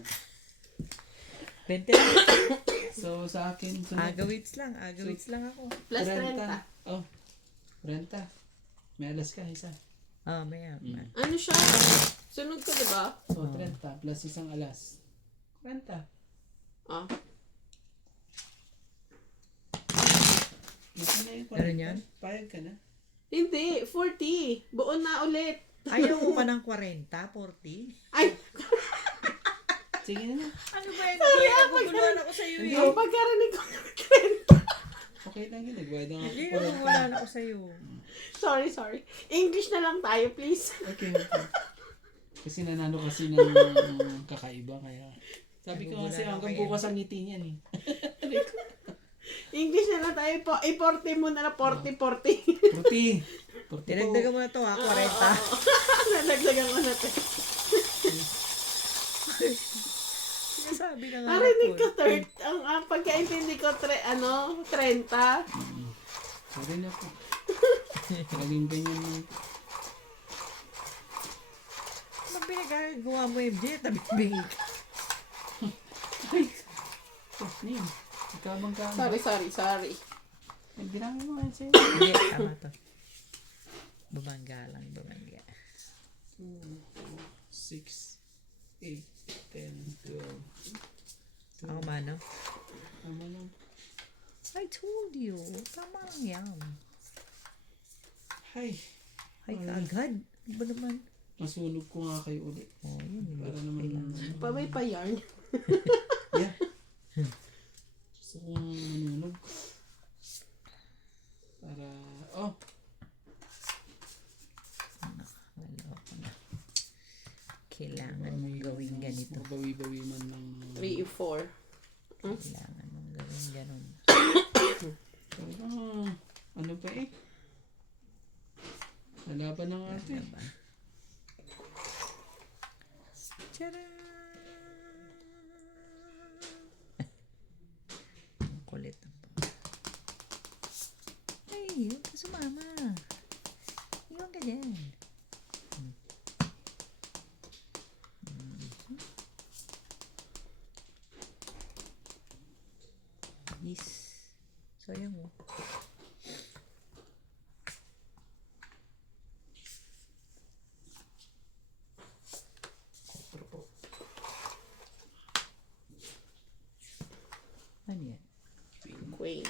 20 lang. So, So, sa akin, sunod. Agawits lang ako. Plus 30. Oh, 30. May alas ka, isa. Maya. Ano siya? Sunod ko, diba? So, 30 plus isang alas. 40. Oh. Gusto na yung Meron yan? Payag ka na. Hindi, 40. Buo na ulit. Ayaw mo pa ng 40, 40? Ay, Sige na. Ano ba yan? Sorry, naguguluhan ako sa'yo eh. ang pagkarinig ko ng 30. Okay lang yun. Nagbayad ang Hindi, ako. naguguluhan ako sa'yo. Sorry. English na lang tayo, please. Okay. Kasi nanalo kasi ng kakaiba kaya. Sabi ko kasi hanggang bukas ang ngiti niyan eh. English na lang tayo po. I-40 mo na na 40. Puti. Dinagdagan mo na to ha, 40. Nadagdagan ko na to. Sinasabi na nga Narinig ko ako. 30. Ang pagkaintindi ko, 30. Sorry na po. Laging ganyan mo. Anong pinagagawa mo MJ? Tabi-bingi ka. Ay! Oh, Ning. Ikaw bang ka? Sorry. Nagbilangin mo nga sa'yo. Hindi, tama to. Bumangga lang, bumangga. 2, 6, 8, 10, 12. Ako mano? Tama lang. I told you. Tama lang yan. Hay. Ay, kaagad. Ano ba naman? Masunog ko nga kayo ulit. Oh, yun. Para naman. Pamay pa yarn. Yeah. Gusto kong manunog. Para, oh. Wala ko na. Kailangan mong gawin ganito. Mabawi-bawi man ng 3, 4. Kailangan mong gawin ganun. Pero, ano pa eh? Lalaban ng ate. Diba? Tcharam! Ang kulit ng pa. Ay, huwag ka sumama. Iwan ka dyan. Yes. Sayang mo. Ano yan? Queen.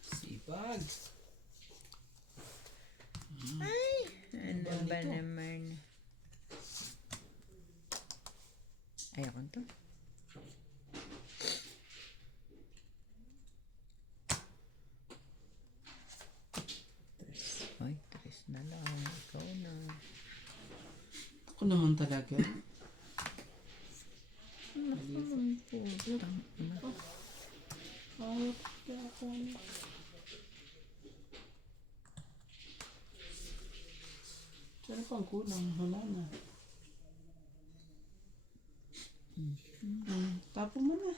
Sipag. Ay! Ano ba naman? Ayoko to. Ay, tres na lang. Ikaw na. Ako naman talaga. Putang ina. Ay, ako. Pero pang kulang, wala na. Tapon mo na.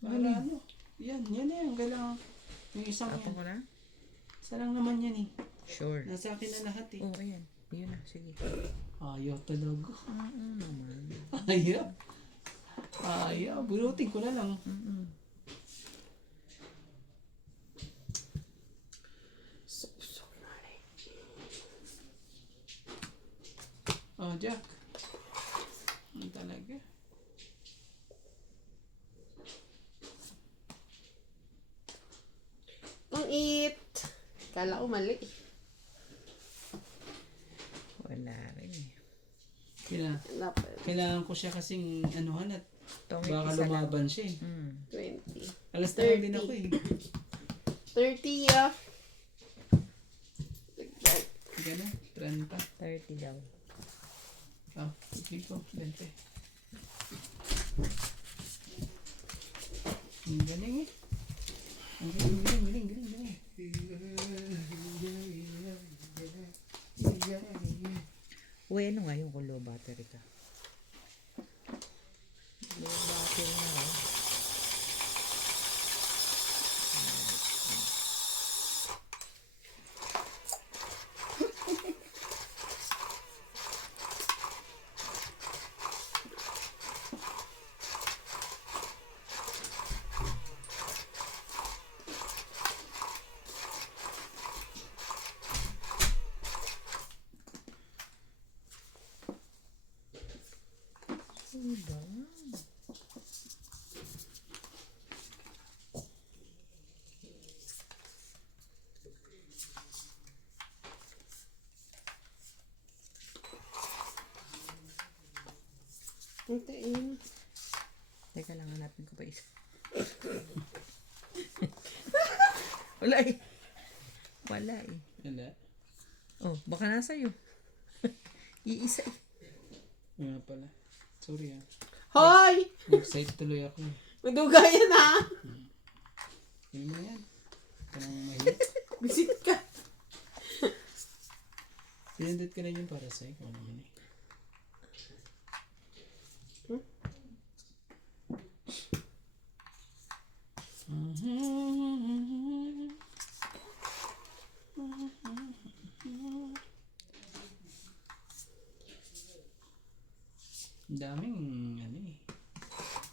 Para ano? Yan na yan. Kailangan. Yung isang Tapon yan. ko na? Isa lang naman yan eh. Sure. Nasa akin na lahat eh. Oo, ayan. Yun na, sige. Ayaw talaga. Naman. Ayaw. Ayaw. Bunutin ko na lang. So naughty. Oh, Jack. Ano talaga? Ang it. Kala ko mali. Wala rin eh. Kailangan ko siya kasing anuhan at Tongit baka isa lang. lumaban siya eh. 20. Alas na lang din ako eh. 30, Gano'n? 30. 30 daw. Ah, sige ko. 20. Ang galing eh. Ang galing. Uy, ano nga yung low battery ka? Low battery na nga. Diba? Hintayin. Teka lang, hanapin ko pa isa. Wala eh. Wala eh. Wala. Oh, baka nasa iyo. Iisa eh. Nga pala. Sorry ah. Hoy! Excited tuloy ako. Madugayan ha! Hindi mo yan. Parang mahirap. Visit ka. Pinindot ka na yun para sa'yo. Kung ano naman eh. Ang daming ano eh.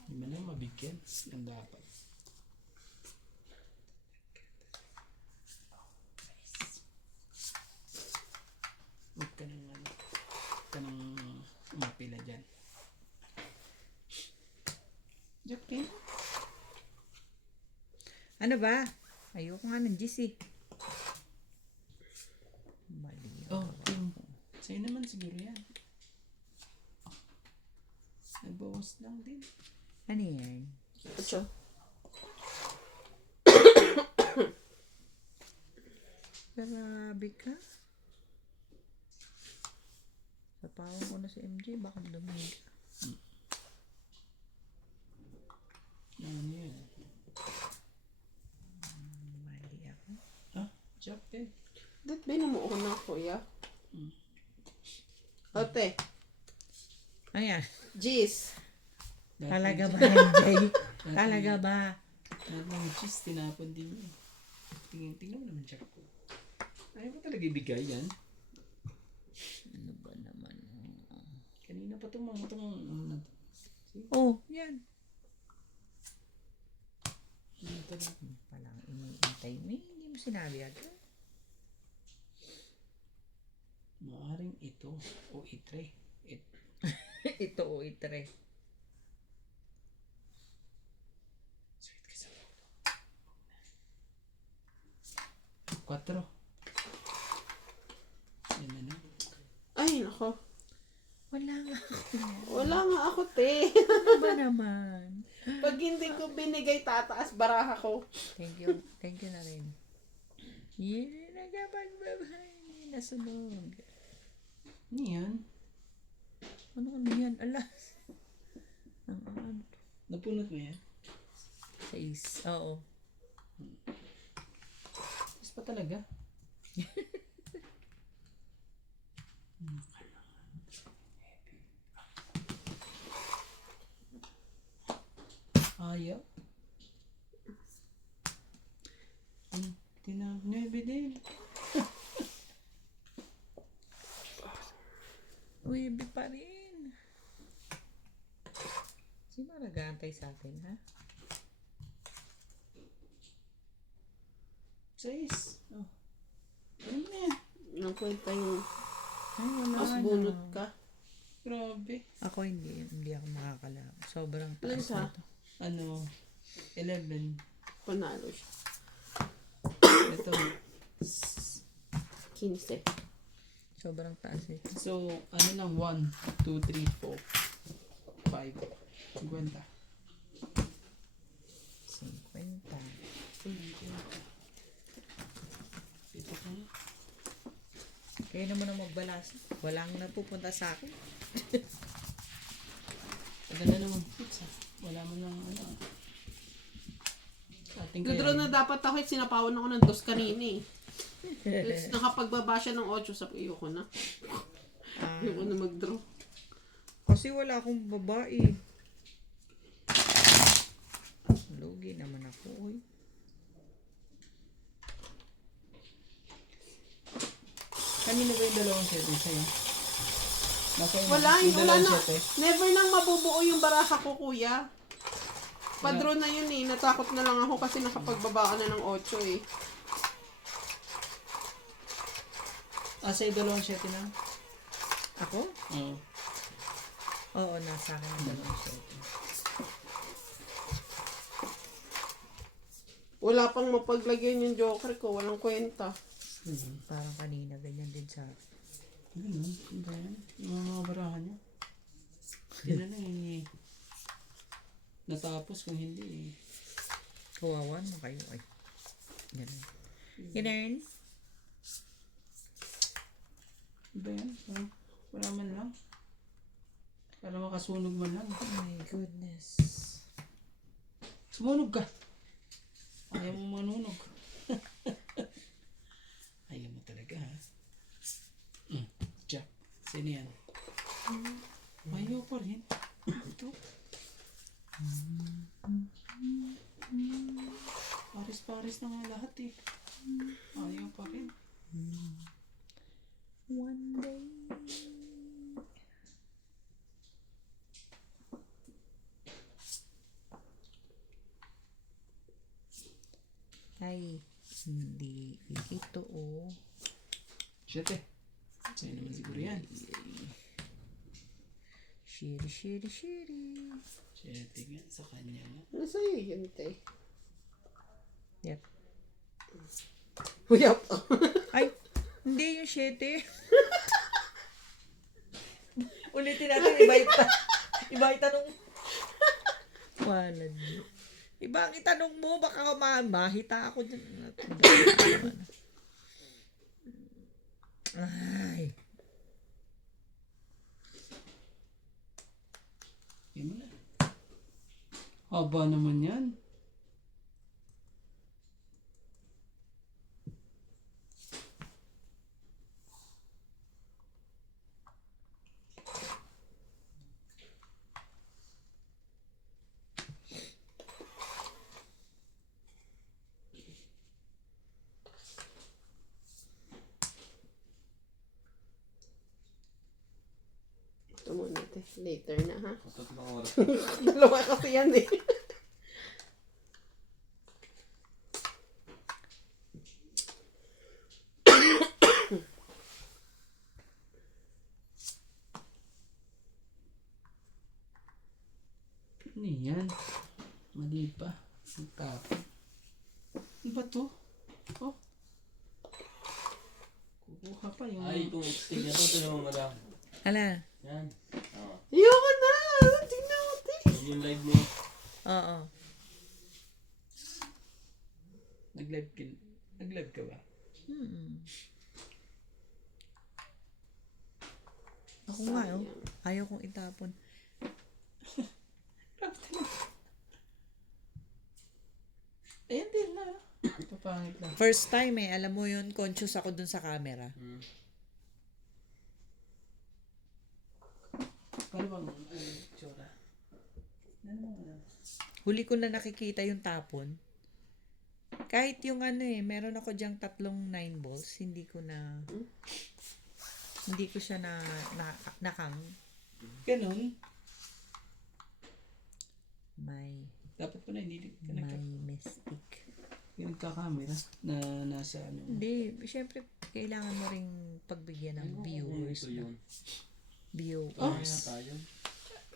Hindi man lang mabigyan. Ang dapat. Huwag ka nang ano. Huwag ka nang umapila dyan. Joking. Ano ba? Ayoko nga ng GC. Mali. Oh, Tim. Sa'yo naman siguro yan. Nagbawas lang din. Ano yan? Ocho. Grabe ka. Napawang ko na si MJ. Baka dumig. Ano yan? Mali ako. Ha? Job din. Dito binamuo ko na kuya. Ote. Ano yan? Jeez. Talaga ba, MJ? Talaga ba? Lahat ng cheese, tinapon din yun. Tingnan mo naman siya ko. Ayaw ko talaga ibigay yan. Ano ba naman? Kanina pa itong mga Oh, yan. ito na. Palang iniintay mo. Hindi mo sinabi agad. Maaring ito o itre. Ito o itre. Sweet ka sa ulo. 4. Yan na. Ay, nako. Wala nga. Wala nga ako, te. Ano ba naman? Pag hindi ko binigay, tataas baraha ko. Thank you. Thank you na rin. Yun, nagkapagbabay. Nasunog. Ano yan? Ano yan? Alas. Ano? Napunot mo yan? 6. Oo. Tapos pa talaga? Ayaw. Tinag-9 din. Uy, ibi pa rin. Sino nag-aantay sa atin, ha? 6. Oh. Ano na yan? Nakwenta yung Ay, wala mas na. bunot ka. Grabe. Ako hindi ako makakalap. Sobrang Ilan taas siya? nito. Ano? 11. Panalo siya. Ito. 15. Sobrang taas nito. So, ano lang? 1, 2, 3, 4, 5. 50. 50. Ito pa na. Kaya naman na magbalas. Walang napupunta sa akin. Maganda naman pizza. Wala mo lang ano. Ating Nagdraw na dapat ako, sinapawan ako ng 2 kanina eh. Tapos nakapagbaba siya ng 8, sabi ko na. Ayoko na mag-draw. Kasi wala akong babae. Lugi naman ako. Uy. Kanina ba yung dalawang sete sa'yo? Wala, yung wala dalawang na. sete? Never nang mabubuo yung baraha ko, kuya. Padro na yun eh. Natakot na lang ako kasi nakapagbaba ka na ng 8 eh. Sa'yo dalawang sete na? Ako? Oo. O, Oo, nasa akin ang dalawang set. Wala pang mapaglagyan yung joker ko. Walang kwenta. Parang kanina, ganyan din sa akin. Ano? Ano ba yan? Yung mga barahan niya. Hindi na eh. Natapos kung hindi eh. Kawawan mo kayo. Ay. Ganun. Ganun. Ano ba yan? Wala man lang. Para makasunog man lang. Oh my goodness. Sumunog ka! Ayaw mo manunog. Ayaw mo talaga ha. Jack. Sino yan? Ayaw pa rin. Ito. Paris-paris na nga lahat eh. Ayaw pa rin. One day. Ay, hindi ito oh. Shit eh. Sa'yo naman siguro yan. Shiri, shiri, shiri. Shit nga sa kanya nga. Nasa'yo yun, te. Yep. Uyap. Ay, hindi yung 7. Ulitin natin, iba yung tanong. Wala niyo. Iba ang itanong mo, baka mahita ako dyan. Ay. Yan mo na. Haba naman yan. Ito muna, te. Later na, ha? Tatlong oras. Dalawa kasi yan, eh. Ano yan? Mali pa. Magtapon. Ano ba to? Oh. Kukuha pa yung... Ay, itong stick na to, ito naman madam. Ala. Yan. Oo. Ayoko na! Tingnan mo, te. Yan yung live mo. Oo. Nag-live ka ba? Ako nga, oh. Ayaw kong itapon. Ayan din na. Papangit lang. First time eh, alam mo yun, conscious ako dun sa camera. Paano bang tsura? Huli ko na nakikita yung tapon. Kahit yung ano eh, meron ako dyang 3 9 balls, hindi ko siya nakang. Ganun. May Dapat pa na hindi ka mystic. yung nagka-camera na nasa ano. Hindi, syempre, kailangan mo ring pagbigyan ng viewers. Ito yun. Viewers. Tayo.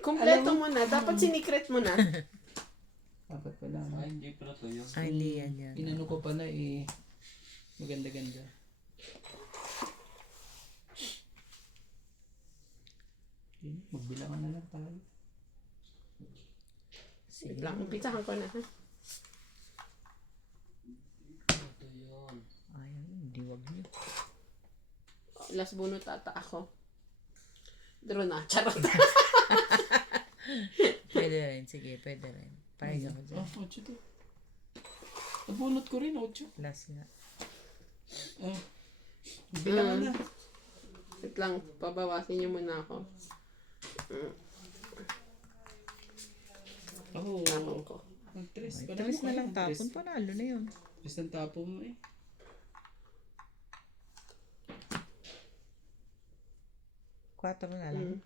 Kompleto mo na. Dapat sinikret mo na. Dapat pala. Ay, hindi pala to yun. Ay, hindi yan yan. Inano ko pala eh. Maganda-ganda. Yun, magbilangan na lang tayo. Wait lang. Umpisahan ko na, ha? Ito yun. Ay, hindi, wag niyo. Last bunot ata ako. Draw na. Charot. Pwede rin, sige, pwede rin. Parang ako dyan. 8 to. Nabunot ko rin, 8. Last nga. Bilangan na. Wait lang. Pabawasin niyo muna ako. Tapon ko. Mag-tres. Ay, tamis na lang tapon, panalo na yun. Tres ng tapon mo eh. Mm. 4 na lang.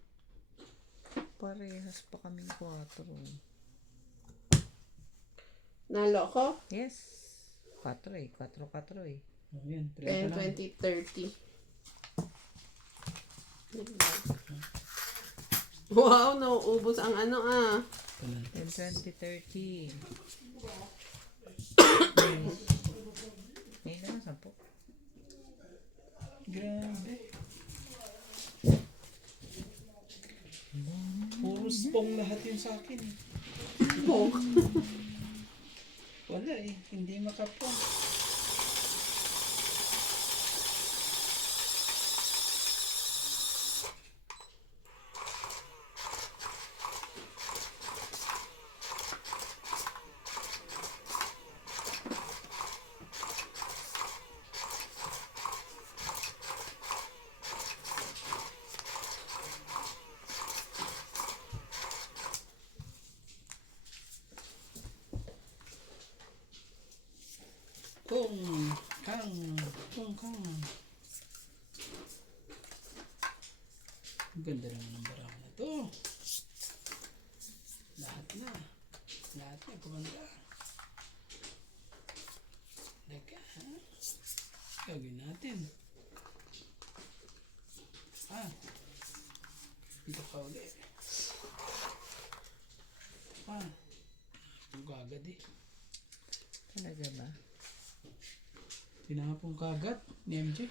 Parehas pa kaming 4. Nalo ko? Yes. 4 eh. 4 eh. Oh, yan, 10, 30 lang. 20, 30. Wow, nauubos ang ano ah. 10, 20, 30. Ngayon na, 10. Grabe. Puro spong lahat yung sa akin. Pong. Wala eh, hindi makapong. Kung kang. Ang ganda naman ng barang na to. Lahat na kumanda. Laka, ha? Gagawin natin. Dito ka ulit. Ang kagad eh. Talaga ba? Tinapong kagad ni MJ.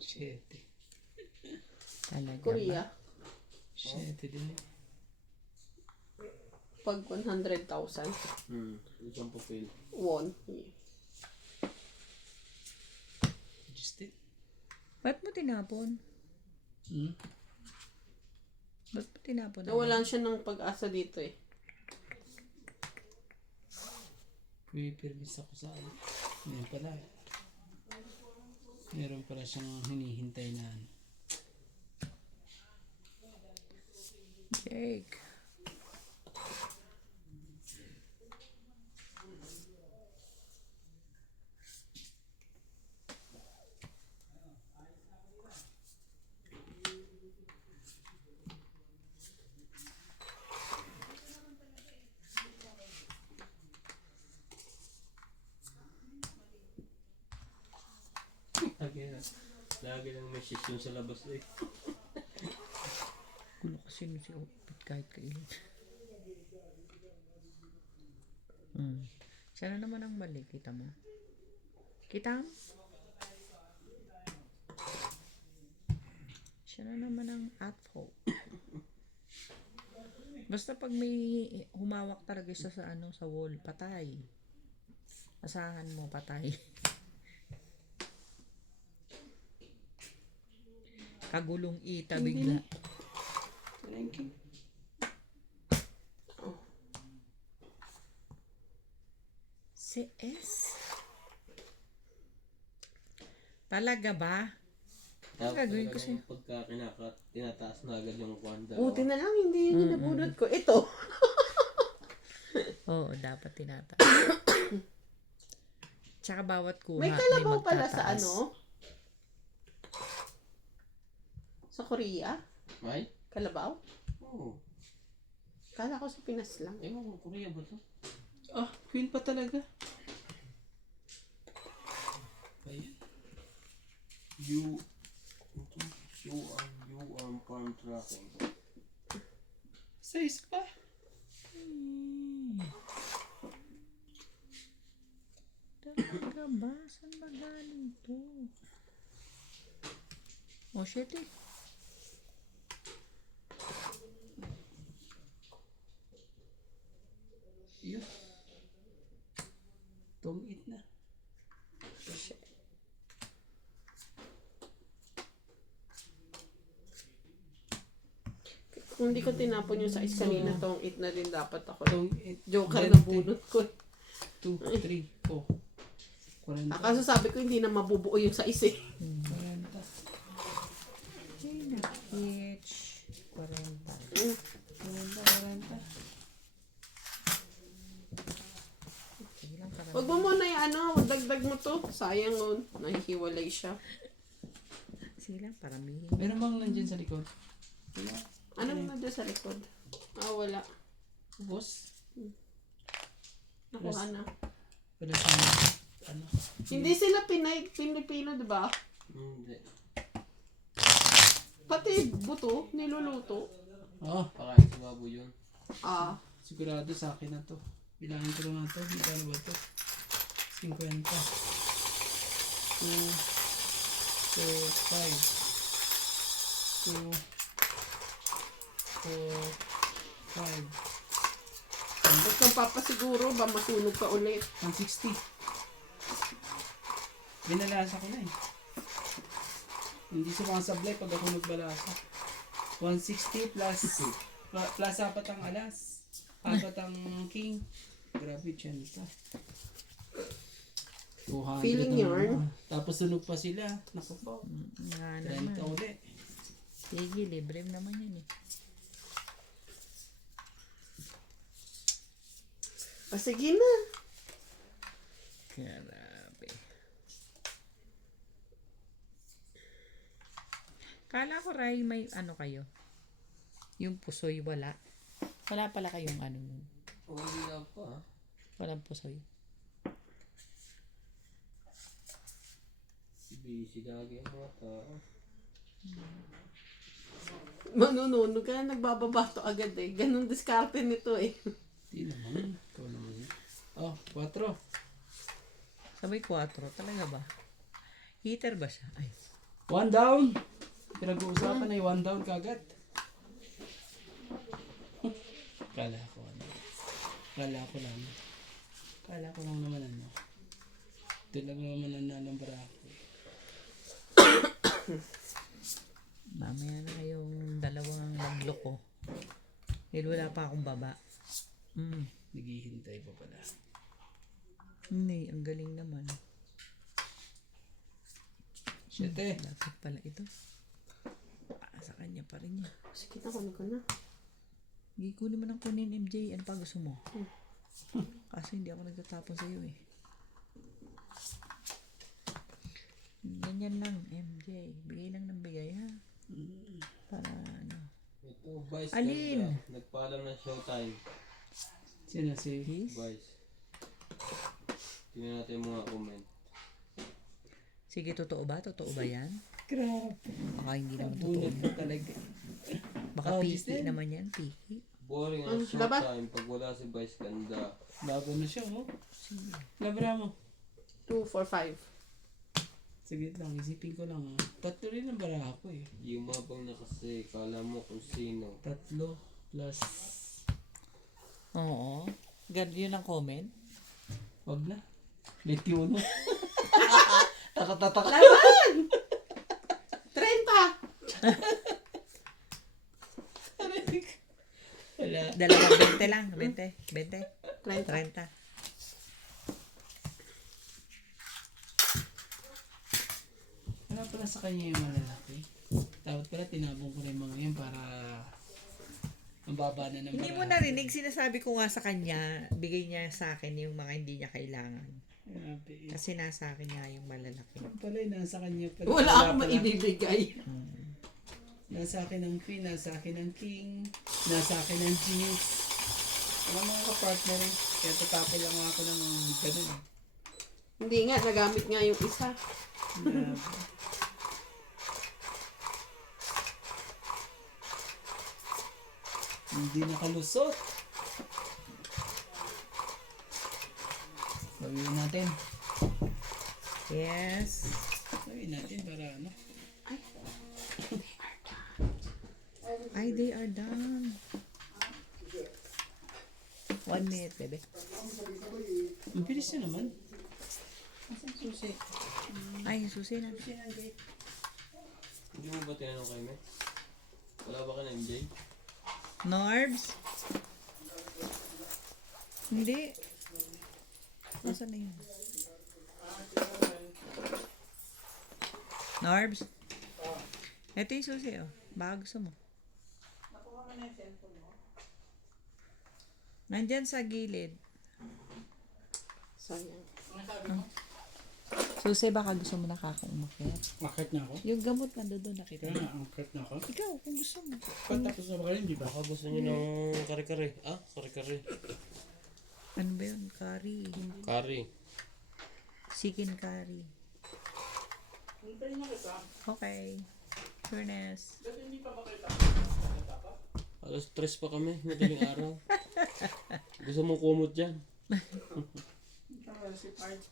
Siyete. Talaga Korea. ba? Siyete din eh. Pag 100,000 Isang papel. won. Just it. Ba't mo tinapon? Hmm? Ba't mo tinapon? Nawalan siya ng pag-asa dito eh. Pipirmis ako sa ano. Ngayon pala. Meron pala siyang hinihintay na ano. Jake. Lagi lang may session sa labas eh. Gulo kasi no si Opit kahit kailan. Siya na naman ang mali. Kita mo? Kita mo? Siya na naman ang at fault. Basta pag may humawak talaga siya sa ano, sa wall, patay. Asahan mo, patay. Kagulong ita bigla. Thank you. CS? Talaga ba? Tapos Gagawin ko talaga sa'yo. yung pagka tinataas na agad yung kwanda. Buti na lang hindi yun yung nabunod ko. Ito. Oo, dapat tinata. Tsaka bawat kuha May kalabaw pala magtataas. sa ano? Sa Korea? May? Kalabaw? Oo. Kala ko sa Pinas lang. Ewan ko, Korea ba to? Queen pa talaga. Ayan. Farm tracking. Size pa. Talaga ba? Saan ba galing to? Oh, shit eh. Yun. Tungit na. Kung hindi ko tinapon yung size kanina, tong 8 na din dapat ako. Tungit. Joker na bunot ko. 2, 3, 4. 40. Kaso sabi ko hindi na mabubuo yung size eh. 40. H 40. 40. Sige lang para. Huwag mo muna yung ano, dagdag idagdag mo to. Sayang nun. Nahihiwalay siya. Sige lang, paramihin. Meron bang nandyan sa likod? Wala. Anong nandun sa likod? Ah, wala. Boss? Nakuha na. Wala sa ano? Hindi sila Pinay, Pilipino, di ba? Hindi. Pati buto, niluluto. Oo. Pakain sa baboy yun. Ah, Sigurado sa akin na to. Bilangin ko lang na to. Magkano ba to? 50. 2, 4, 5. 2, 4, 5. ba't kang papasiguro ba masunog ka ulit? 160. Binalasa ko na eh. Hindi sumasablay pag ako nagbalasa. 160 plus plus apat ang alas. Apat ang king. Grabe, 80. 200 Feeling ang yarn. ano. Tapos sunog pa sila. Naku po. Nga 30 naman. ulit. Sige, libre naman yan eh. Sige na. Grabe. Kala ko, Ray, may ano kayo? Yung pusoy, wala. Wala pala kayong ano nun. Hindi na pa. Walang pusoy. Busy lagi ang mga tao. Manununog ka, nagbababato agad eh. Ganun diskarte nito eh. Di naman. Ikaw naman. Oh, 4. Sabay 4, talaga ba? Heater ba siya? Ay. 1 down. Pinag-uusapan ay 1 down kagad. Kala ko ano. Kala ko lang naman ano. Ito lang naman ang nalambara ako. Mamaya na kayong dalawang nagloko. Dahil wala pa akong baba. Naghihintay pa pala. Hindi, ang galing naman. 7. Lapit pala ito. Sa kanya pa rin yan. Sige na, kunin ko na. Hindi ko naman ang kunin, MJ. Ano pa gusto mo? Kasi hindi ako nagtatapon sa'yo eh. Ganyan lang, MJ. Bigay lang ng bigay, ha? Para ano. Ito, Vice Alin? ganda. Nagpaalam ng showtime. Sino si? Please? Vice. Tingnan natin yung mga comment. Sige, totoo ba? Totoo ba yan? Grabe. Baka hindi naman totoo. Bunot na talaga. Baka Oh, piki Justin. naman yan, piki. Boring ang laban? showtime pag wala si Vice ganda. Bago na siya, oh. Labra mo. 2, 4, 5. Sige lang, isipin ko lang, ah. 3 rin ang bara ako, eh. Yumabang na kasi, kala mo kung sino. 3 plus... Oo. Ganun yun ang comment. Wag na. 21. Takot-tatak. Laban! 30! Wala. Dalawang 20 lang. 20. 20. 30. 30. Wala pala sa kanya yung malalaki. Dapat pala tinabong ko na yung mga yan para ang baba na ng Hindi mo baraha. narinig, sinasabi ko nga sa kanya, bigay niya sa akin yung mga hindi niya kailangan. Grabe. Kasi nasa akin nga yung malalaki. Yan pala, nasa kanya pala. Wala akong pala. maibibigay. Nasa akin ang queen, nasa akin ang king, nasa akin ang jinx. Wala mga kapartner eh. Kaya tatapon lang ako ng ganun eh. Hindi nga, nagamit nga yung isa. Grabe. Hindi nakalusot. Gawin natin. Yes. Gawin natin para ano. Ay, they are done. 1 minute, bebe. Ang bilis na naman. Ay, susi na. Hindi mo ba tinanong kay Max? Wala ba ka na MJ? Norbs? Hindi. Nasaan na yun? Norbs? Ito yung susi, oh. Baka gusto mo. Nandyan sa gilid. Sayang. Susi, baka gusto mo nakakaumakyat. Akit na ako. Yung gamot nandoon nakita Kaya mo. nga, angkat na ako. Ikaw, kung gusto mo. Patapos na ba kayo, di ba? Baka gusto niyo ng kare-kare. Ah, kare-kare. Ano ba yun? Curry. Kari. Chicken curry. Okay. Furnace. Alas 3 pa kami, madaling araw. Gusto mong kumot dyan? Parang si Pards.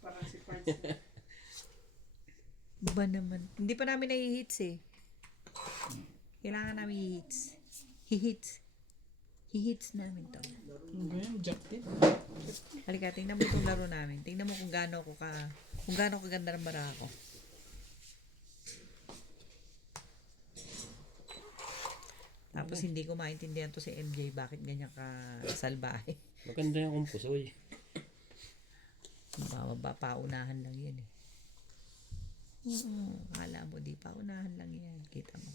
Ba naman? Hindi pa namin nai-hits eh. Kailangan namin i-hits. Hi-hits. Hi-hits namin to. Ano ba yan? Jack din. Halika, tingnan mo itong laro namin. Tingnan mo kung gaano kaganda ng bara ko. Tapos hindi ko maintindihan to si MJ bakit ganyan ka salbahe. Maganda yung kumpusoy. Paunahan lang yan eh. Akala mo di paunahan lang yan. Kita mo.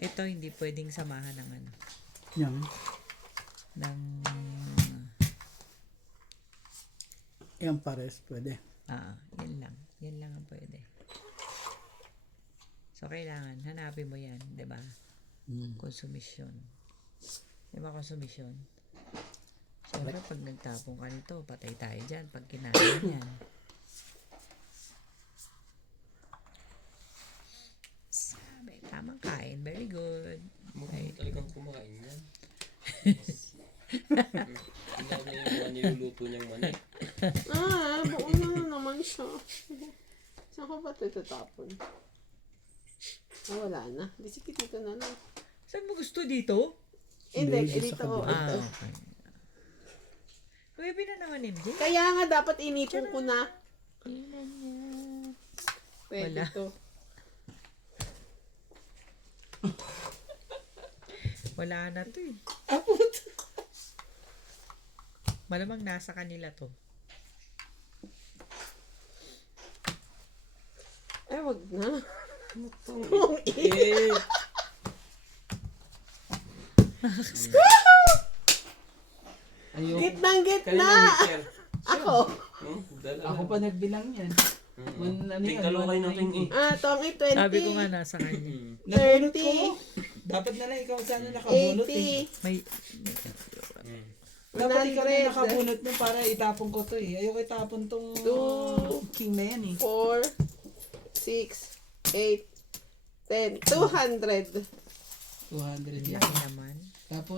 Ito hindi pwedeng samahan ng ano. Yan. Ng Yan pares, pwede. yan lang. Yan lang ang pwede. So, kailangan, hanapin mo yan, di ba? Konsumisyon. Di ba konsumisyon? Siyempre, pag nagtapong ka nito, patay tayo dyan. Pag kinain yan. Sabi, tamang kain. Very good. Mukhang talagang kumain yan. Tingnan mo yung mga niluluto niyang manik. Buo na naman siya. Saan ko ba ito tatapon? Wala na. Di sige dito na lang. Saan mo gusto dito? Hindi, dito ko. Ito. Okay. Pwede na naman, MJ. Kaya nga dapat inipon ko na. Tingnan niya. Pwede Wala. to. Wala na to eh. Malamang nasa kanila to. Ay, wag na. Eh! Ayoko. Gitnang gitna! Kanina Mister. Ako. Dala Ako pa nagbilang yan. Tingkalo kayo natin eh. Ito ang 20. Sabi ko nga nasa kanya. Nabunot ko. 30. Dapat na lang ikaw sana nakabunot eh. 80. May, Dapat ikaw na 100. nakabunot mo para itapon ko to eh. Ayoko itapon tong Two. king na yan eh. 4, 6, 8, 10. 200. 200 yan. laki naman. Tapos